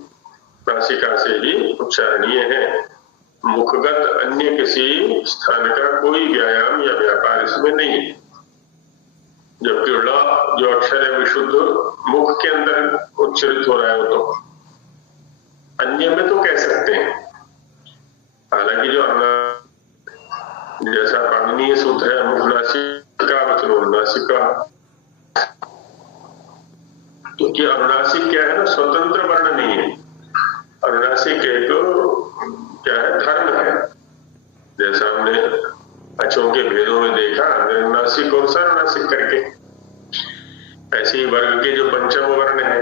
नासिका से ही उच्चारणीय है। मुखगत अन्य किसी स्थान का कोई व्यायाम या व्यापार इसमें नहीं है। जबकि ळ जो अक्षर है विशुद्ध मुख के अंदर उच्चरित हो रहा है, वो तो अन्य में तो कह सकते हैं। हालांकि जो जैसा पाणिनीय सूत्र है मुख नासिका वचनो नासिका, क्योंकि अनुनासिक क्या है ना, स्वतंत्र वर्ण नहीं है। अनुनासिक एक क्या है, धर्म है। जैसा हमने अक्षों के भेदों में देखा, अनुनासिक और सानुनासिक करके, ऐसे ही वर्ग के जो पंचम वर्ण है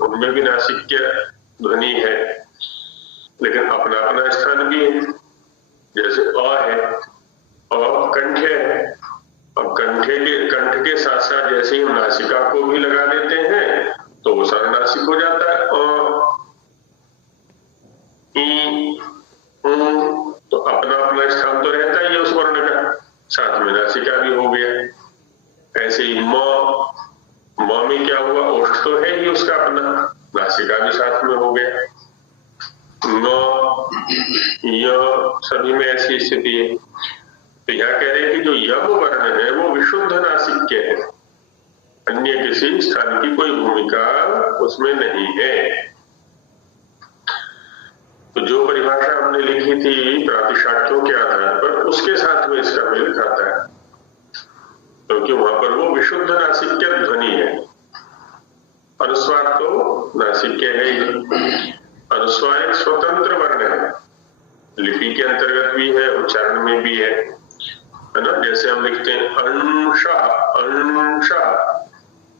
उनमें भी नासिक्य ध्वनि है, लेकिन अपना अपना स्थान भी है। जैसे अ है, अ कंठ्य है। अब कंठ के साथ साथ जैसे ही हम नासिका को भी लगा देते हैं तो वो सानुनासिक हो जाता है। तो अपना अपना स्थान तो रहता ही है उस वर्ण का, साथ में नासिका भी हो गया। ऐसे ही म में क्या हुआ, ओष्ठ तो है ही उसका अपना, नासिका भी साथ में हो गया। य सभी में ऐसी स्थिति है। तो यह कह रहे हैं कि जो यम वर्ण है वो विशुद्ध नासिक्य है, अन्य किसी स्थान की कोई भूमिका उसमें नहीं है। तो जो परिभाषा हमने लिखी थी प्रातिशाख्यों के आधार पर, उसके साथ में इसका मेल खाता है, क्योंकि वहां पर वो विशुद्ध नासिक्य ध्वनि है। अनुस्वार तो नासिक्य है ही। अनुस्वार एक स्वतंत्र वर्ण है, लिपि के अंतर्गत भी है, उच्चारण में भी है ना। जैसे हम लिखते हैं अंश, अंश,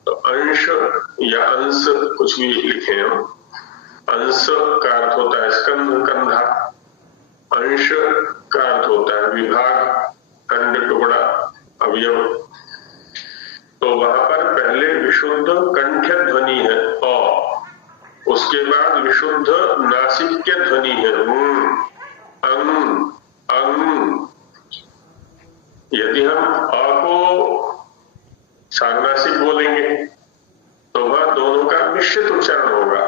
तो अंश या अंश कुछ भी लिखे हम, अंश का अर्थ होता है स्कंध, कंधा। अंश का अर्थ होता है विभाग, खंड, टुकड़ा, अवयव। तो वहां पर पहले विशुद्ध कंठ्य ध्वनि है अ, उसके बाद विशुद्ध नासिक्य ध्वनि है अंग, अंग। यदि हम अ को सानुनासिक बोलेंगे तो वह दोनों का मिश्रित उच्चारण होगा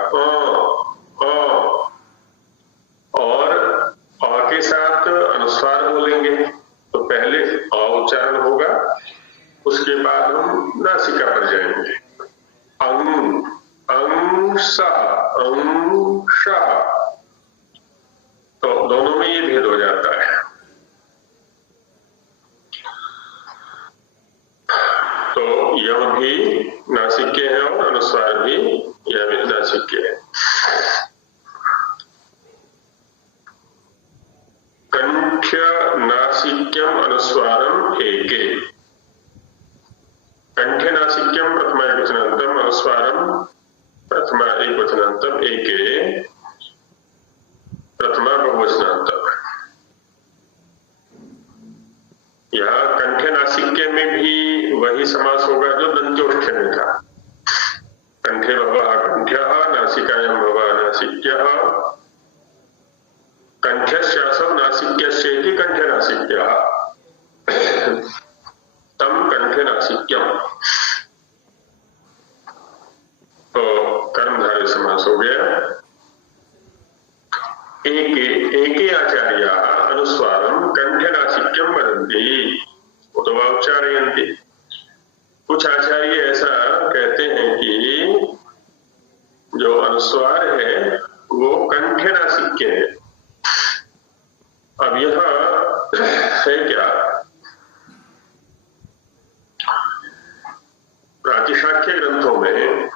और अ के साथ अनुस्वार बोलेंगे तो पहले अ उच्चारण होगा, उसके बाद हम नासिका पर जाएंगे। अंग, अंशा, अंशा, तो दोनों में ये भेद हो जाता है। तो यम भी नासिक्य है और अनुस्वार भी यह भी नासिक्य है। कंठ्य नासिक्यम अनुस्वारम एके। कंठ्य नासिक्यम प्रथमा एकवचनांतम, अनुस्वारम प्रथमा एकवचनांतम एके, प्रथमा बहुवचनांतम। यह कंठ्य नासिक्य में भी वही समास होगा जो दंत्योष्ठ्य में था। कंठे भवः कंठ्यः, नासिकायां भवः नासिक्यः, कंठ्यस्यासौ नासिक्यस्येति कंठ्य नासिक्यः, तम कंठ्य नासिक्यम। तो कर्मधारय समास हो गया। एके आचार्याः अनुस्वारम कंठ्य नासिक्यम वदन्ति उतवा उच्चारयन्ति। कुछ आचार्य ऐसा कहते हैं कि जो अनुस्वार है वो कंठ्य नासिक्य है। अब यह है क्या, प्रातिशाख्य ग्रंथों में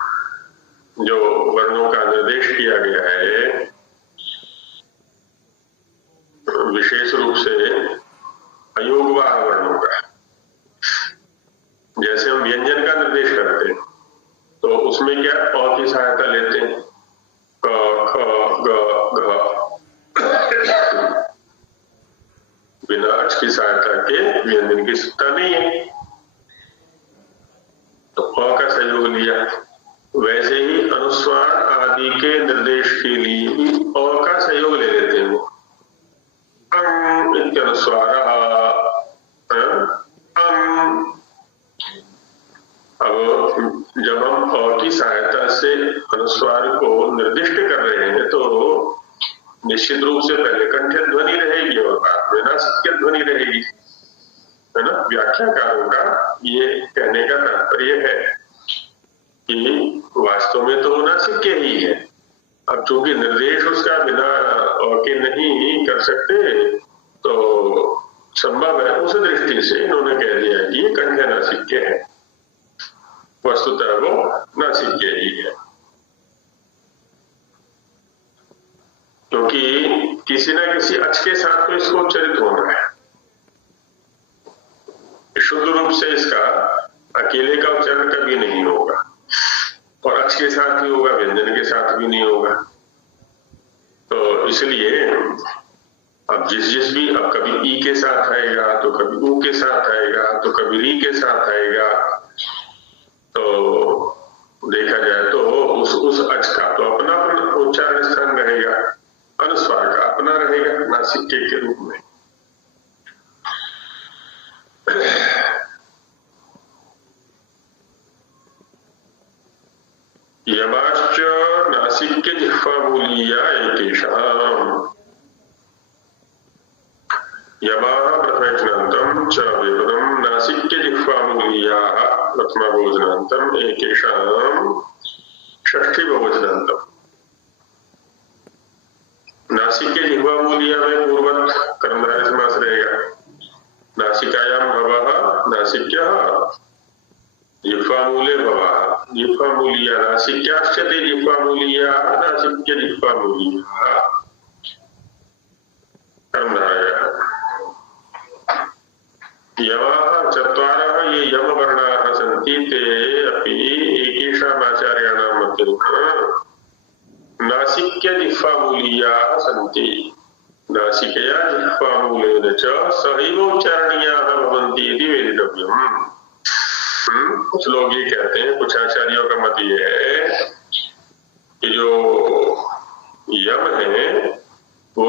जो वर्णों का निर्देश किया गया है, विशेष रूप से अयोगवाह वर्णों का, जैसे हम व्यंजन का निर्देश करते हैं तो उसमें क्या अ की सहायता लेते हैं, क, ख, ग, घ। बिना अच की सहायता के व्यंजन की सत्ता नहीं है, तो अ का सहयोग लिया। वैसे ही अनुस्वार आदि के निर्देश के लिए भी अ का सहयोग ले लेते हैं वो। इत्यनुस्वार अब जब हम अ की सहायता से अनुस्वार को निर्दिष्ट कर रहे हैं तो निश्चित रूप से पहले कंठ्य ध्वनि रहेगी और बाद में नासिक्य ध्वनि रहेगी, है ना। व्याख्याकारों का ये कहने का तात्पर्य है कि वास्तव में तो नासिक्य ही है। अब चूंकि निर्देश उसका बिना अ के नहीं कर सकते तो संभव है, उस दृष्टि से इन्होंने कह दिया कि ये कंठ्य नासिक्य है, वस्तुतः वो नासिक्य ही है। से इसका अकेले का उच्चारण कभी नहीं होगा, और अक्ष के साथ भी होगा, व्यंजन के साथ भी नहीं होगा। तो इसलिए अब जिस भी, अब कभी ई के साथ आएगा तो कभी ऊ के साथ आएगा तो कभी री के साथ आएगा। तो देखा जाए तो उस अक्ष का तो अपना उच्चारण स्थान रहेगा, अनुस्वार का अपना रहेगा नासिक के रूप में। यमाश्च नासिक्य जिह्वामूलीया एकेषाम् यमाः प्रथमवचनान्तं च विपदं नासिक्य जिह्वामूलीयाः प्रथमभोजनान्तम् एकेषाम् षष्ठी बहुवचनान्तम्। नासिक्य जिह्वामूलीया में पूर्वत कर्मधारय समास रहेगा। नासिकायां भवः नासिक्यः, जिह्वामूले भवः जिह्वामूलीया, नासिक्याश्च ते जिह्वामूलीया नासिक्य जिह्वामूलीया कर्मधारय। यमाः चत्वारः ये यमवर्णाः सन्ति ते अपि एकेषाम् आचार्याणां मतेन नासिक्य जिह्वामूलीयाः सन्ति। नासिकया जिह्वामूलेन च सहैव उच्चारणीयाः भवन्ति इति वेदितव्यम्। कुछ लोग ये कहते हैं, कुछ आचार्यों का मत ये है कि जो यम है वो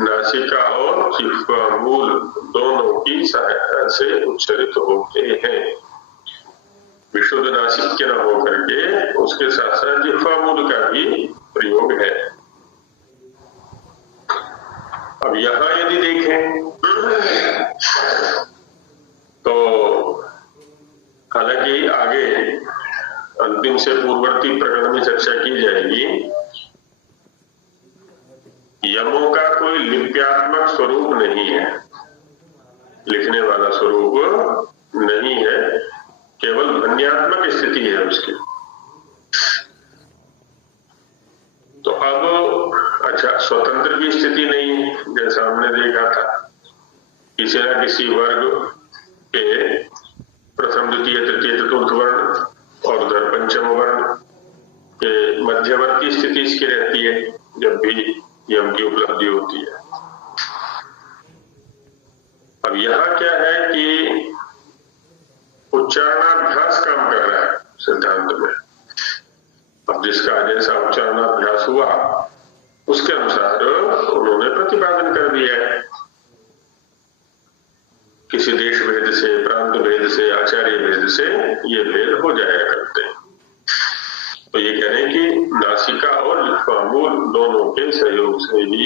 नासिका और जिह्वामूल दोनों की सहायता से उच्चरित होते हैं। विशुद्ध नासिक्य न होकर के उसके साथ साथ जिह्वामूल का भी प्रयोग है। अब यहां यदि देखें तो हालांकि आगे अंतिम से पूर्ववर्ती प्रकरण में चर्चा की जाएगी, यमों का कोई लिप्यात्मक स्वरूप नहीं है, लिखने वाला स्वरूप नहीं है, केवल ध्वन्यात्मक स्थिति है उसकी। तो अब अच्छा, स्वतंत्र की स्थिति नहीं है, जैसा हमने देखा था, किसी न किसी वर्ग के प्रथम द्वितीय तृतीय चतुर्थ वर्ण और उधर पंचम वर्ण के मध्यवर्ती स्थिति इसकी रहती है जब भी यम की उपलब्धि होती है। अब यहां क्या है कि उच्चारणाभ्यास काम कर रहा है सिद्धांत में। अब जिसका जैसा उच्चारणाभ्यास हुआ उसके अनुसार उन्होंने प्रतिपादन कर दिया है। किसी देश भेद से, प्रांत भेद से, आचार्य भेद से ये भेद हो जाया करते हैं। तो ये कह रहे हैं कि नासिका और जिह्वामूल दोनों के सहयोग से ही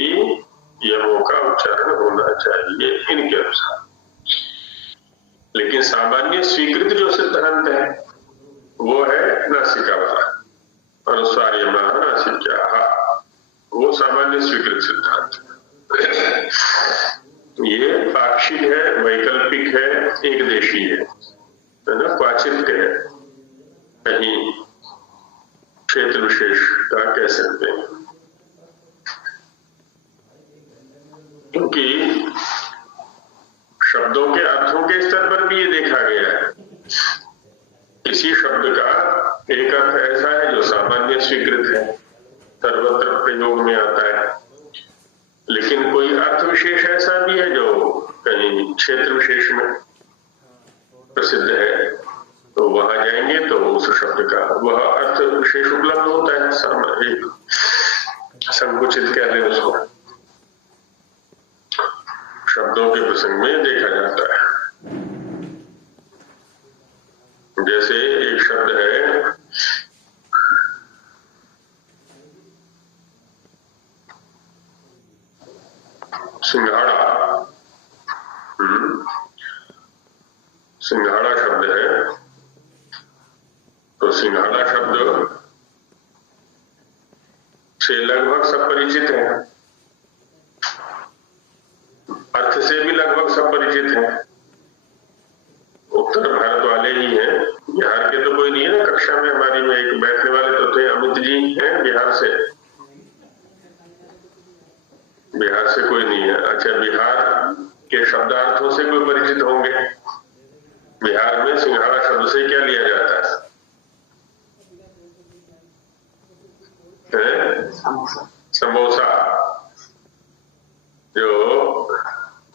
यमों का उच्चारण होना चाहिए इनके अनुसार। लेकिन सामान्य स्वीकृत जो सिद्धांत है वो है नासिका वाला, अनुस्वार यमा नासिक्याः, वो सामान्य स्वीकृत सिद्धांत। ये पाक्षिक है, वैकल्पिक है, एक देशी है ना, क्वाचित है, कहीं क्षेत्र विशेष का कह सकते हैं। क्योंकि शब्दों के अर्थों के स्तर पर भी ये देखा गया है, किसी शब्द का एक अर्थ ऐसा है जो सामान्य स्वीकृत है, सर्वत्र प्रयोग में आता है, लेकिन कोई अर्थ विशेष ऐसा भी है जो कहीं क्षेत्र विशेष में प्रसिद्ध है। तो वहां जाएंगे तो उस शब्द का वह अर्थ विशेष उपलब्ध होता है, सामान्य संकुचित कह लें उसको, शब्दों के प्रसंग में देखा जाता है। जैसे एक शब्द है सिंघाड़ा, सिंघाड़ा शब्द है, तो सिंघाड़ा शब्द से लगभग सब परिचित है, अर्थ से भी लगभग सब परिचित है। उत्तर भारत वाले ही हैं, बिहार के शब्द से क्या लिया जाता है? समोसा, जो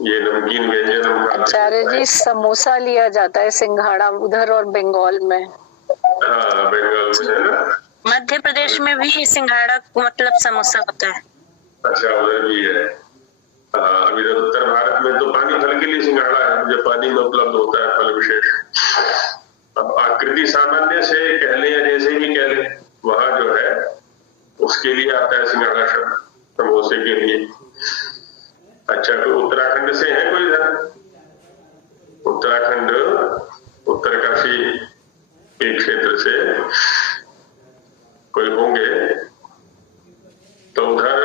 ये नमकीन व्यंजन हम खाते हैं। आचार्य जी समोसा लिया जाता है सिंघाड़ा उधर और बंगाल में। हाँ, बंगाल में है ना। मध्य प्रदेश में भी सिंघाड़ा मतलब समोसा होता है। अच्छा, उधर भी है। हाँ, अभी तो उत्तर भारत में तो पानी फल के लिए सिंघाड़ा है, जो पानी में उपलब्ध होता है, फल विशेष। अब आकृति सामान्य से कह लें या जैसे भी कह लें, वहां जो है उसके लिए आता है सिंघाड़ा शब्द, समोसे के लिए। अच्छा, तो उत्तराखंड से है कोई इधर? उत्तराखंड, उत्तरकाशी के क्षेत्र से कोई होंगे तो उधर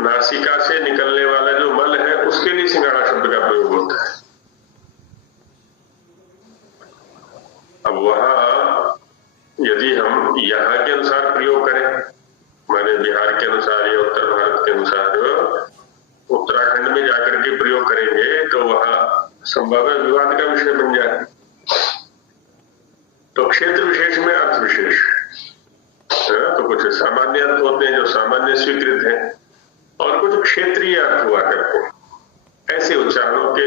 नासिका से निकलने वाला जो मल है उसके लिए सिंघाड़ा शब्द का प्रयोग होता है। अब वहां यदि हम यहाँ के अनुसार प्रयोग करें, माने बिहार के अनुसार या उत्तर भारत के अनुसार उत्तराखंड में जाकर के प्रयोग करेंगे तो वहां संभाव्य विवाद का विषय बन जाए। तो क्षेत्र विशेष में अर्थ विशेष, तो कुछ सामान्य अर्थ होते हैं जो सामान्य स्वीकृत हैं, और कुछ क्षेत्रीय अर्थ हुआ करते हैं। ऐसे उच्चारणों के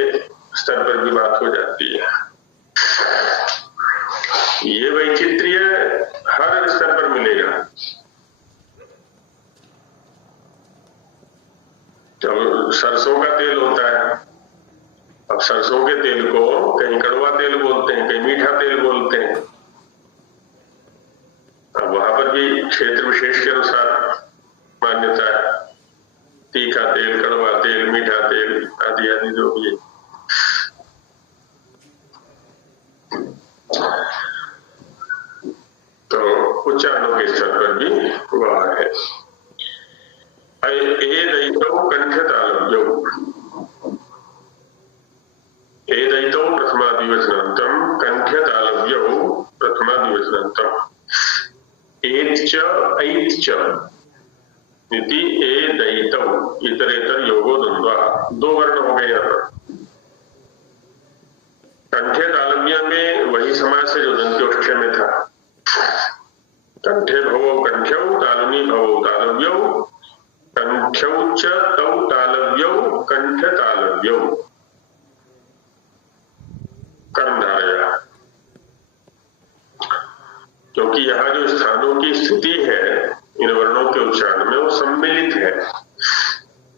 स्तर पर भी बात हो जाती है। ये वैचित्र्य हर स्तर पर मिलेगा। जब सरसों का तेल होता है, अब सरसों के तेल को कहीं कड़वा तेल बोलते हैं, कहीं मीठा तेल बोलते हैं। अब वहां पर भी क्षेत्र विशेष के अनुसार मान्यता है। तीखा तेल, कड़वा तेल, मीठा तेल आदि आदि जो भी। तो उच्चारणों के स्तर पर भी वह है। एदैतौ कंठतालव्यौ, एदैतौ प्रथमादिवचनान्तं कंठतालव्यौ प्रथमादिवचनान्तं, एच्च ऐच्च इति एदैतौ इतरेतर योगो द्वंद्वः, दो वर्ण हो गए यहाँ पर। कंठे तालव्य में वही समास है जो दंत्योष्ठ में था। कंठे भवो कंठ्यौ तालुनी भवो तालव्यौ, कंठ्यौ च तौ तालव्यौ कंठ तालव्यौ, कर्मधारया। क्योंकि यहाँ जो स्थानों की स्थिति है इन वर्णों के उच्चारण में वो सम्मिलित है,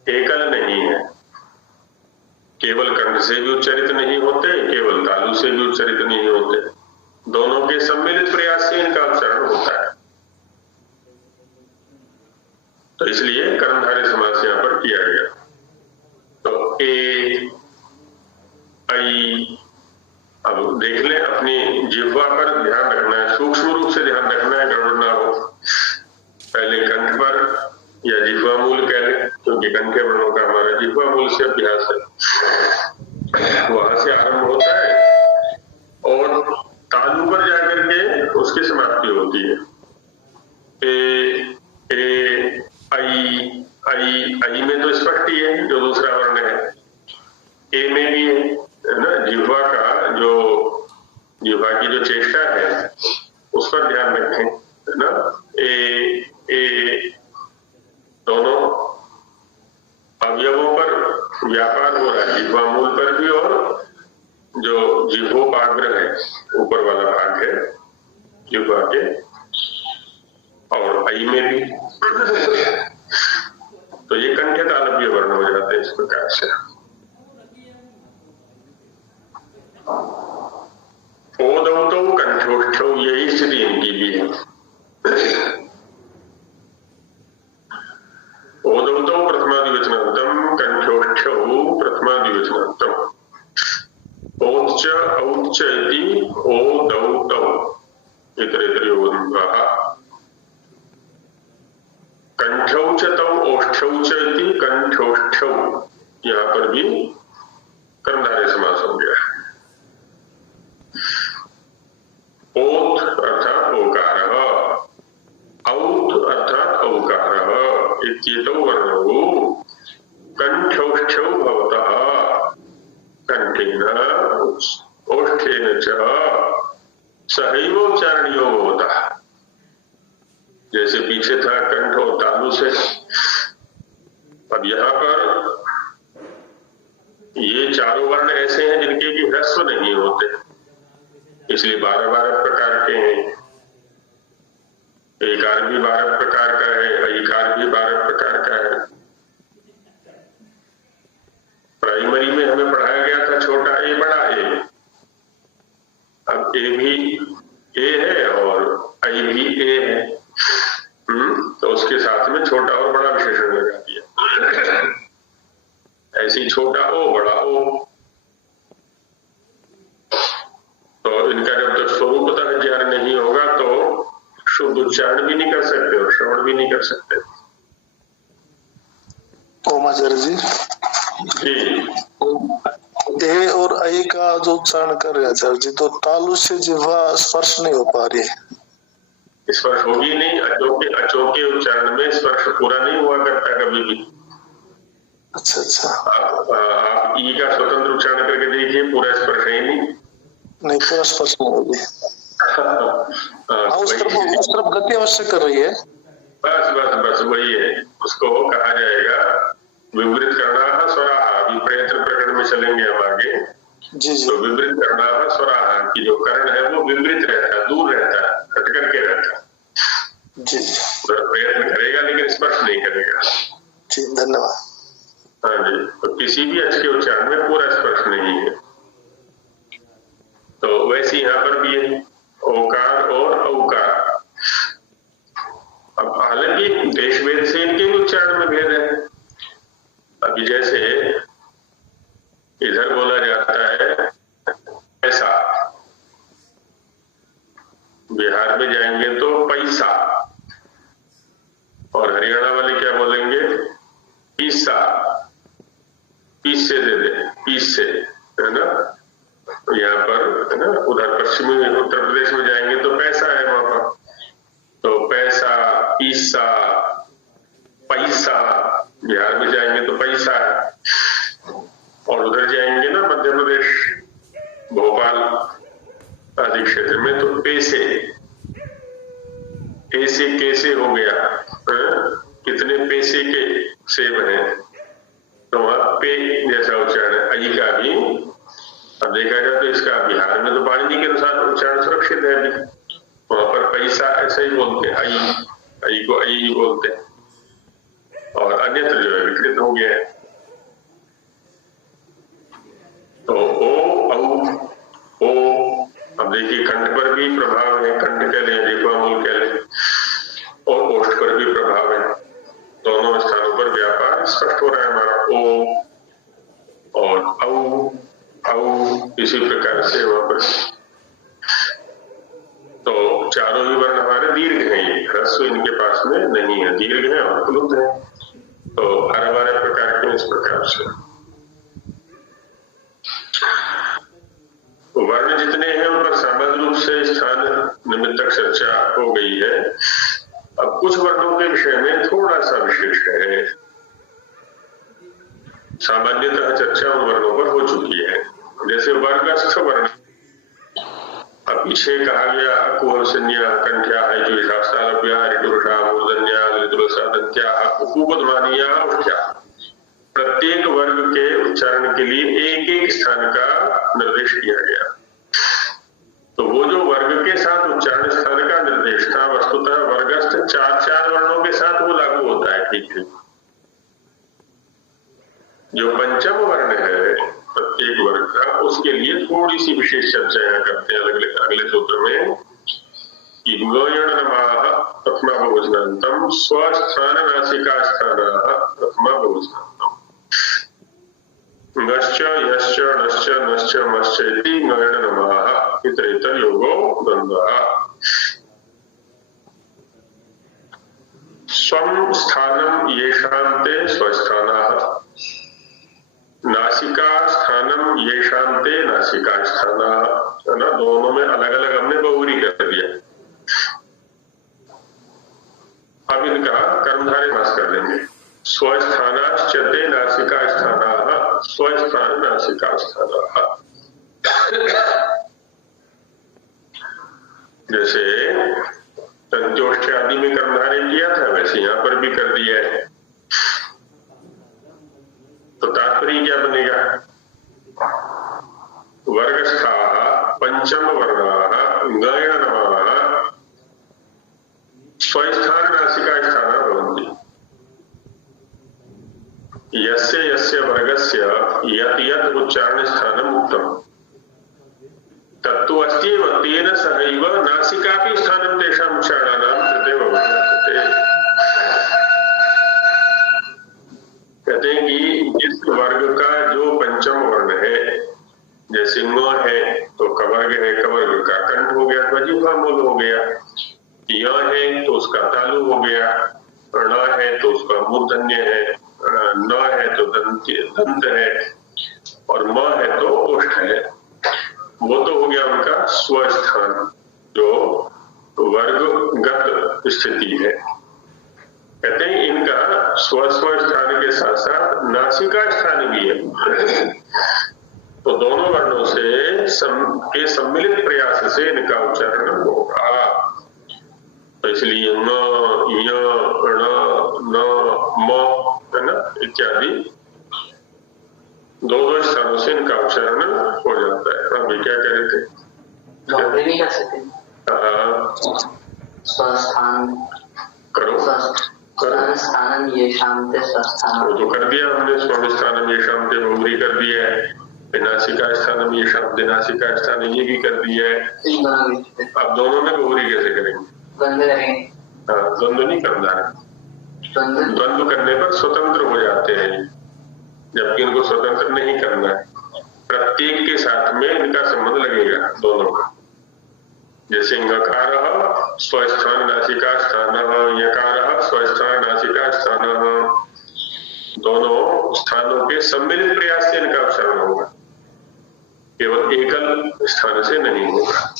एकल नहीं है। केवल कंठ से भी उच्चारित नहीं होते, केवल तालु से भी उच्चारित नहीं होते, दोनों के सम्मिलित प्रयास से इनका उच्चारण होता है। तो इसलिए कर्मधारय समास यहाँ पर किया गया। तो ए, ऐ, अब देख लें, अपनी जिह्वा पर ध्यान रखना है, सूक्ष्म रूप से ध्यान रखना है, गड़बड़ ना हो। पहले कंठ पर या जिह्वा मूल कह लें, क्योंकि कंठे वर्णों का हमारा जिह्वा मूल से अभ्यास है, वहां से आरंभ होता है और तालु पर जाकर के उसकी समाप्ति होती है। ए, ऐ में तो स्पष्ट ही है जो दूसरा वर्ण है, ए में भी है ना। जिह्वा का जो जिह्वा की जो चेष्टा है उस पर ध्यान रखें, है ना। ए दोनों अवयवों पर व्यापार हो रहा है, जिह्वा मूल पर भी और जो जिह्वोपाग्र है, ऊपर वाला भाग है जिह्वा के, और ऐ में भी। तो ये कंठे तालव्य वर्ण हो जाते हैं इस प्रकार से। ओदौतौ कंठोष्ठौ, यही स्थिति इनकी भी है। ओदौतौ प्रथमादिवचनान्तं कंठोष्ठौ प्रथमादिवचनान्तं, औच्च औच्च इति ओदौतौ इतरेतर योगो द्वंद्वः, कंठौ च तौ ओष्ठौ च इति कंठोष्ठौ, यहाँ पर भी कर्मधारय समास हो गया। ओथ अर्थात ओकारः, औथ अर्थात औकारः इत्येतौ वर्णौ कंठौष्ठौ भवतः, कंठेन ओष्ठेन च सहैव उच्चारण योग होता है। जैसे पीछे था कंठ और तालु से, अब यहाँ पर ये चारों वर्ण ऐसे हैं जिनके कि ह्रस्व नहीं होते, इसलिए 12 प्रकार के हैं। एकार भी 12 प्रकार का है, ऐकार भी 12 प्रकार का है। प्राइमरी में हमें पढ़ाया गया था छोटा ए बड़ा ए, अब ए भी ए है और ऐ भी ए है, तो उसके साथ में छोटा और बड़ा विशेषण लगा दिया। ऐसे ही छोटा ओ बड़ा ओ, तो इनका जब तक स्वरूपतः ज्ञान नहीं होगा तो शुद्ध उच्चारण भी नहीं कर सकते और श्रवण भी नहीं कर सकते। ओमाचार्य जी, ए और ऐ का जो उच्चारण कर रहे हैं आचार्य जी, तो तालु से जिह्वा स्पर्श नहीं हो पा रही है। स्पर्श होगी नहीं, अचोके उच्चारण में स्पर्श पूरा नहीं हुआ करता कभी भी। अच्छा अच्छा, आप ई का स्वतंत्र उच्चारण करके देखिए, पूरा स्पर्श है नहीं पूरा स्पर्श नहीं होगी। उस तरफ गति अवश्य कर रही है। बस वही है, उसको कहा जाएगा विवृत करना स्वराहा। अभी प्रयत्न प्रकरण में चलेंगे हम आगे जी जी। तो विवृत करना स्वराहा की जो कर्ण है वो विवृत रहता है, दूर रहता है, हट करके रहता है जी। प्रयत्न करेगा लेकिन स्पर्श नहीं करेगा जी, धन्यवाद। हाँ जी, तो किसी भी अच के उच्चारण में पूरा स्पर्श नहीं है। तो वैसे यहाँ पर भी है ओकार और औकार। अब हालांकि देश भेद से इनके भी उच्चारण में भेद है। अभी जैसे इधर बोला जाता है पैसा, बिहार में जाएंगे तो पैसा, और हरियाणा वाले क्या बोलेंगे पीसा, पीस से दे दे, पीस से, है ना। यहाँ पर है ना, उधर पश्चिमी उत्तर प्रदेश में जाएंगे तो पैसा है वहां पर, तो पैसा, पीसा, पैसा। बिहार में जाएंगे तो पैसा है, और उधर जाएंगे ना मध्य प्रदेश, भोपाल आदि क्षेत्र में तो पैसे, ऐसे कैसे हो गया, कितने पैसे के सेब हैं, तो वहां पे जैसा उच्चारण है। अई का भी अब देखा जाए तो इसका बिहार में तो पाणिनि के अनुसार उच्चारण सुरक्षित है अभी, वहां पर पैसा ऐसा ही बोलते हैं, आई को आई ही बोलते हैं, और अन्यत्र जो है विकृत हो गया है। तो ओ औ ओ, अब देखिए कंठ पर भी प्रभाव है, कंठ कह लें, जिह्वामूल कह लें, और ओष्ठ पर भी प्रभाव है। दोनों स्थानों पर व्यापार स्पष्ट हो रहा है हमारा ओ और औ, इसी प्रकार से वहां पर। तो चारों ही वर्ण हमारे दीर्घ हैं, ये ह्रस्व इनके पास में नहीं है, दीर्घ है और प्लुत है। तो 12 प्रकार के इस प्रकार से वर्ण जितने हैं उन पर सामान्य रूप से स्थान निमित्तक चर्चा हो गई है। अब कुछ वर्णों के विषय में थोड़ा सा विशेष है, सामान्यतः चर्चा उन वर्णों पर हो चुकी है। जैसे वर्गस्थ वर्ण, अब पीछे कहा गया कुहलसन्या, कंठ्या, शास्त्रालभ्या, ऋतुषा, मूर्धन्या, लितुलसादंत्या, उपपदमानिया, उठ्या। प्रत्येक वर्ग के उच्चारण के लिए एक एक स्थान का निर्देश किया गया। तो वो जो वर्ग के साथ उच्चारण स्थान का निर्देश था, वस्तुतः वर्गस्थ 4 वर्णों के साथ वो लागू होता है, ठीक है। जो पंचम वर्ण है प्रत्येक वर्ग का, उसके लिए थोड़ी सी विशेष चर्चा यहाँ करते हैं अगले सूत्र में कि गयण नमः प्रथमा बहुवचनान्तम स्वस्थान नासिका स्थानाः प्रथमा बहुवचनान्तम नश्च यश्च नश्च नश्च मश्च इति गयण नमः इतरेतर योगो द्वन्द्वः। स्वं स्थानम येषां ते स्वस्थानाः, नासिका स्थानम येषां ते नासिका स्थानाः, है ना। दोनों में अलग अलग हमने बहुरी कर दिया। अब इनका कर्मधारय समास कर देंगे। स्वस्थानाश्च ते नासिका स्थानाः, स्वस्थान नासिका स्थानाः। जैसे संतोष आदि में कर्मधारय किया था वैसे यहाँ पर भी कर दिया है। तो तात्पर्य क्या बनेगा? वर्गस्थाः पंचम वर्णाः गणनवाः स्वस्थान नासिका स्थाना भवन्ति। यस्य यस्य वर्गस्य यत् यत् उच्चारण स्थानम् उक्तम् तत्तु अस्त्येव तेन सहैव नासिकापि स्थानं तेषां उच्चारणानां कृते भवति। कहते हैं कि जिस वर्ग का जो पंचम वर्ण है, जैसे म है तो कवर्ग है, कवर्ग का कंठ हो गया अथवा जिह्वा मूल हो गया, य है तो उसका तालु हो गया, ण है तो उसका मूर्धन्य है, न है तो दंत है, और म है तो ओष्ठ है। वो तो हो गया उनका स्वस्थान जो वर्गगत स्थिति है। कहते हैं इनका स्वस्थ स्थान के साथ साथ नासिका स्थान भी है। तो दोनों वर्णों से के सम्मिलित प्रयास से इनका उच्चारण होगा। तो इसलिए न, य, ण, न, म है ना इत्यादि दो दो स्थानों से इनका उच्चारण हो जाता है। अभी क्या कह रहे थे? नहीं कर सकते। स्वस्थान करो स्थानम ये शांति स्वस्थान, वो तो कर दिया हमने। स्वामी स्थानम ये शांति बहुरी कर दिया है। नासिका स्थानम ये शांति नासिका स्थान ये भी कर दिया है। अब दोनों में बहुरी कैसे करेंगे? द्वंद्व नहीं करना है। द्वंद्व करने पर स्वतंत्र हो जाते हैं, जबकि इनको स्वतंत्र नहीं करना है। प्रत्येक के साथ में इनका संबंध लगेगा दोनों का। जैसे गकारः स्वस्थान नासिका स्थानः, यकारः स्वस्थान नासिका स्थानः, दोनों स्थानों के सम्मिलित प्रयास से इनका उच्चारण होगा, केवल एकल स्थान से नहीं होगा।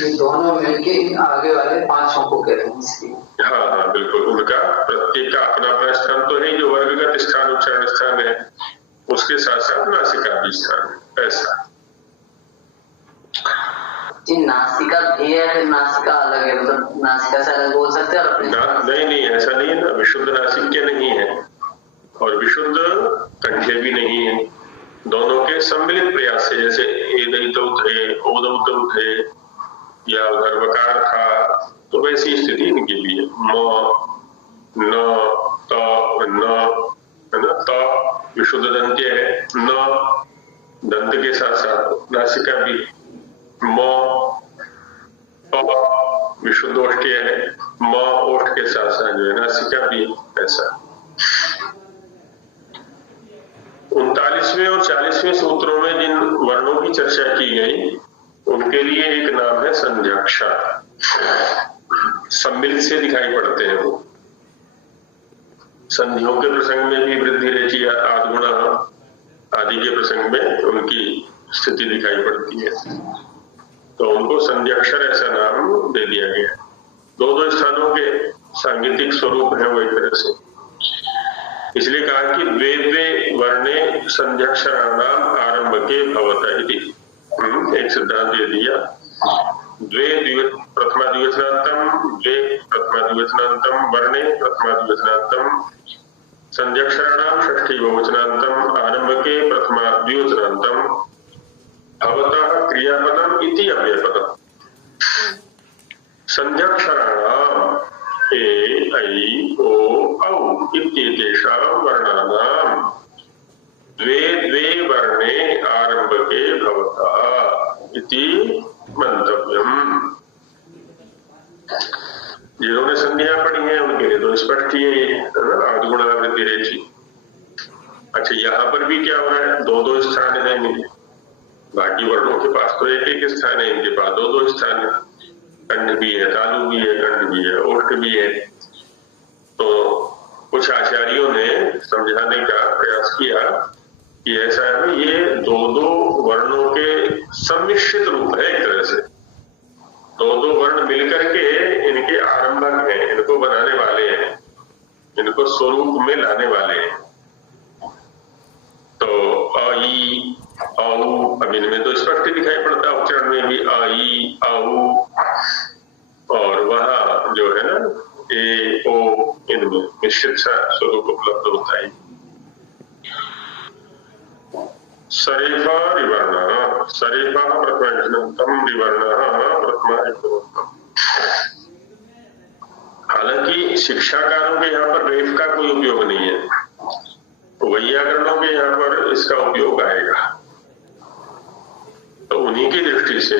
ये दोनों मिलके आगे वाले पांचों को कहते हैं। हाँ हाँ बिल्कुल, उनका प्रत्येक का अपना अपना स्थान तो है। जो वर्गगत स्थान उच्चारण स्थान है उसके साथ साथ नासिका भी स्थान है। ऐसा नासिका भी है, नासिका अलग है, मतलब नासिका से अलग बोल सकते हैं? नहीं ऐसा नहीं है ना। विशुद्ध नासिक्य नहीं है और विशुद्ध कंठे भी नहीं है। दोनों के सम्मिलित प्रयास से, जैसे एदयितौ थे, ओदौ थे या उधर वकार था, तो वैसी स्थिति इनकी भी है। म, न, त, न है ना। त विशुद्ध दंत्य है, न दंत के साथ साथ नासिका भी, म, प विशुद्ध ओष्ठ्य है, म ओष्ठ के साथ साथ जो है नासिका भी। ऐसा 39वें और 40वें सूत्रों में जिन वर्णों की चर्चा की गई उनके लिए एक नाम है संध्यक्षर। सम्मिलित से दिखाई पड़ते हैं वो। संधियों के प्रसंग में भी वृद्धि रेचि आद्गुण आदि के प्रसंग में उनकी स्थिति दिखाई पड़ती है, तो उनको संध्यक्षर ऐसा नाम दे दिया गया। दो दो स्थानों के सांगीतिक स्वरूप है वो एक तरह से। इसलिए कहा कि द्वे द्वे वर्णे संध्यक्षराणाम आरंभ के भवता इति। एक सिद्धांत ये दिया। द्वे प्रथमा द्विवचनांतम, द्वे प्रथमा द्विवचनांतम वर्णे प्रथमा द्विवचनांतम संध्यक्षराणाम षष्ठी बहुवचनांतम आरंभ के प्रथमा द्विवचनांतम भवतः क्रियापदम इति अव्ययपदम। संध्यक्षराणाम ए ऐ ओ औ इत्येतेषां वर्णानां द्वे द्वे वर्णे आरंभके भवतः इति मंतव्यम्। जिन्होंने संधियां पढ़ी हैं उनके लिए तो स्पष्ट ही है ना, आद्गुण वृद्धि रेचि। अच्छा, यहाँ पर भी क्या हो रहा है? दो दो स्थान है इनके। बाकी वर्णों के पास तो एक एक स्थान है, इनके पास दो दो स्थान है। कंठ भी है, तालु भी है, कंठ भी है, ओष्ठ भी है। तो कुछ आचार्यों ने समझाने का प्रयास किया कि ऐसा है, ये दो दो वर्णों के सम्मिश्रित रूप है। एक तरह से दो दो वर्ण मिलकर के इनके आरंभक हैं, इनको बनाने वाले हैं, इनको स्वरूप में लाने वाले हैं। तो आई औ, अब इनमें तो स्पष्ट दिखाई पड़ता है उच्चारण में भी, आई औ ए ओ इनमें मिश्रित स्वरूप उपलब्ध होता है। सरेफा रिवर्ण, सरेफा प्रथम रिवर्ण प्रथमा। हालांकि शिक्षाकारों के यहाँ पर रेफ का कोई उपयोग नहीं है, वैयाकरणों के यहाँ पर इसका उपयोग आएगा। तो उन्हीं की दृष्टि से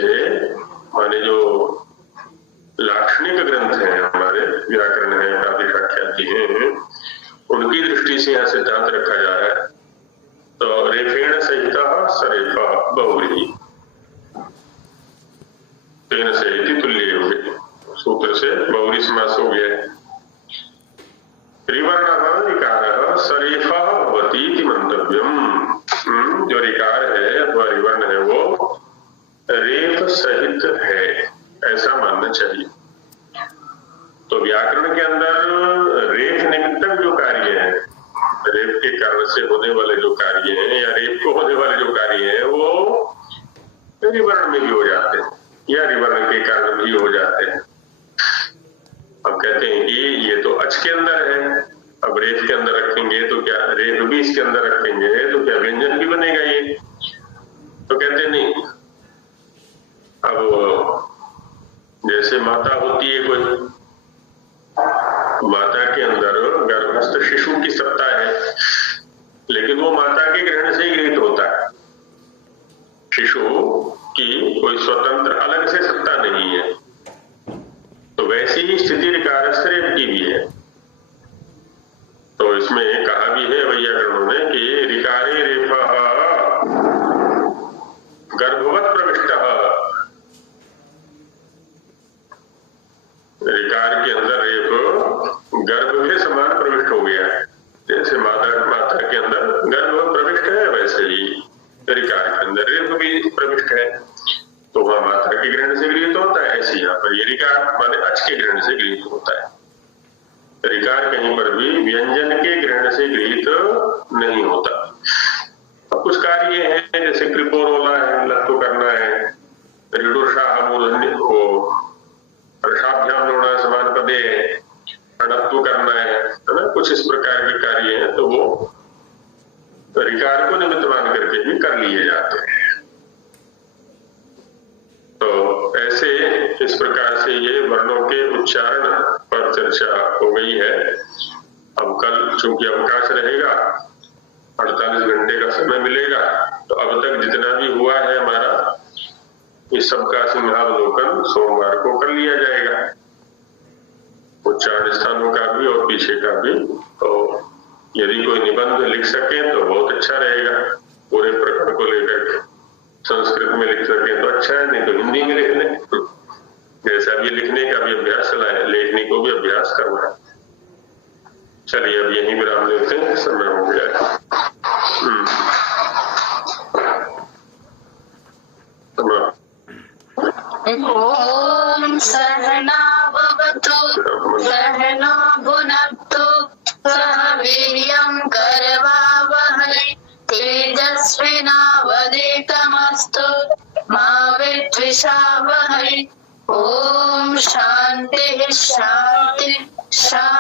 माने जो लाक्षणिक ग्रंथ हैं हमारे, व्याकरण है, प्रातिशाख्यादि हैं, उनकी दृष्टि से यहाँ सिद्धांत रखा जा रहा है। तो रेफेण सहित सरेफा बहुव्रीहि, तेन सहित तुल्य हो गए, सूत्र से बहुव्रीहि समास हो गया। रिवर्ण ऋकार सरेफा भवति इति मंतव्यम, जो ऋकार है अथवा रिवर्ण है वो रेफ सहित है, ऐसा मानना चाहिए। तो व्याकरण के अंदर रेफ निमित्तक जो कार्य है, रेफ के कारण से होने वाले जो कार्य हैं या रेफ को होने वाले जो कार्य हैं वो रिवर्ण में भी हो जाते हैं या रिवर्ण के कारण भी हो जाते हैं। अब कहते हैं कि ये तो अच के अंदर है, अब रेफ के अंदर रखेंगे तो क्या, रेफ भी इसके अंदर रखेंगे तो क्या व्यंजन भी बनेगा ये? तो कहते नहीं। अब जैसे माता होती है कोई, माता के अंदर गर्भस्थ शिशु की सत्ता है, लेकिन वो माता के ग्रहण से ही गृहीत होता है। शिशु की कोई स्वतंत्र अलग से सत्ता नहीं है। तो वैसी ही स्थिति ऋकारस्थ रेफ की भी है। तो इसमें कहा भी है वैयाकरणों ने कि ऋकारे रेफः गर्भवत प्रविष्टः, ऋकार के अंदर रेफ गर्भ के समान प्रविष्ट हो गया है। जैसे माता के अंदर गर्भ प्रविष्ट है, वैसे ही ऋकार के अंदर रेफ भी प्रविष्ट है। तो वह माता के ग्रहण से गृहीत होता है, ऐसे यहाँ पर ये ऋकार माने अच के ग्रहण से गृहीत होता है। ऋकार कहीं पर भी व्यंजन के ग्रहण से गृहीत नहीं होता। अब कुछ कार्य हैं जैसे कृपोरोला है, लत्तो करना है, ऋडुषाह मूर्धन्य को रसाभ्याम लोड़ा समान पदे है, अणत्व करना है ना, कुछ इस प्रकार के कार्य हैं। तो वो ऋकार को निमित्त मान करके भी कर लिए जाते हैं। तो ऐसे इस प्रकार से ये वर्णों के उच्चारण पर चर्चा हो गई है। अब कल चूंकि अवकाश रहेगा, 48 घंटे का समय मिलेगा, तो अब तक जितना भी हुआ है हमारा, इस सबका सिंहावलोकन सोमवार को कर लिया जाएगा, उच्चारण स्थानों का भी और पीछे का भी। तो यदि कोई निबंध लिख सके तो बहुत अच्छा रहेगा, पूरे प्रकरण को लेकर संस्कृत में लिख सके तो अच्छा है, नहीं तो हिंदी में लिख लें। जैसा भी लिखने का भी अभ्यास चला है, लेखनी को भी अभ्यास करना है। चलिए अब यहीं विराम लेते हैं, समय हो गया। ओम सहना भवतु सहना भुनक्तु सह वीर्यं करवावहै तेजस्विनावधीतमस्तु मा विद्विषावहै। ओम शांति शांति शांति।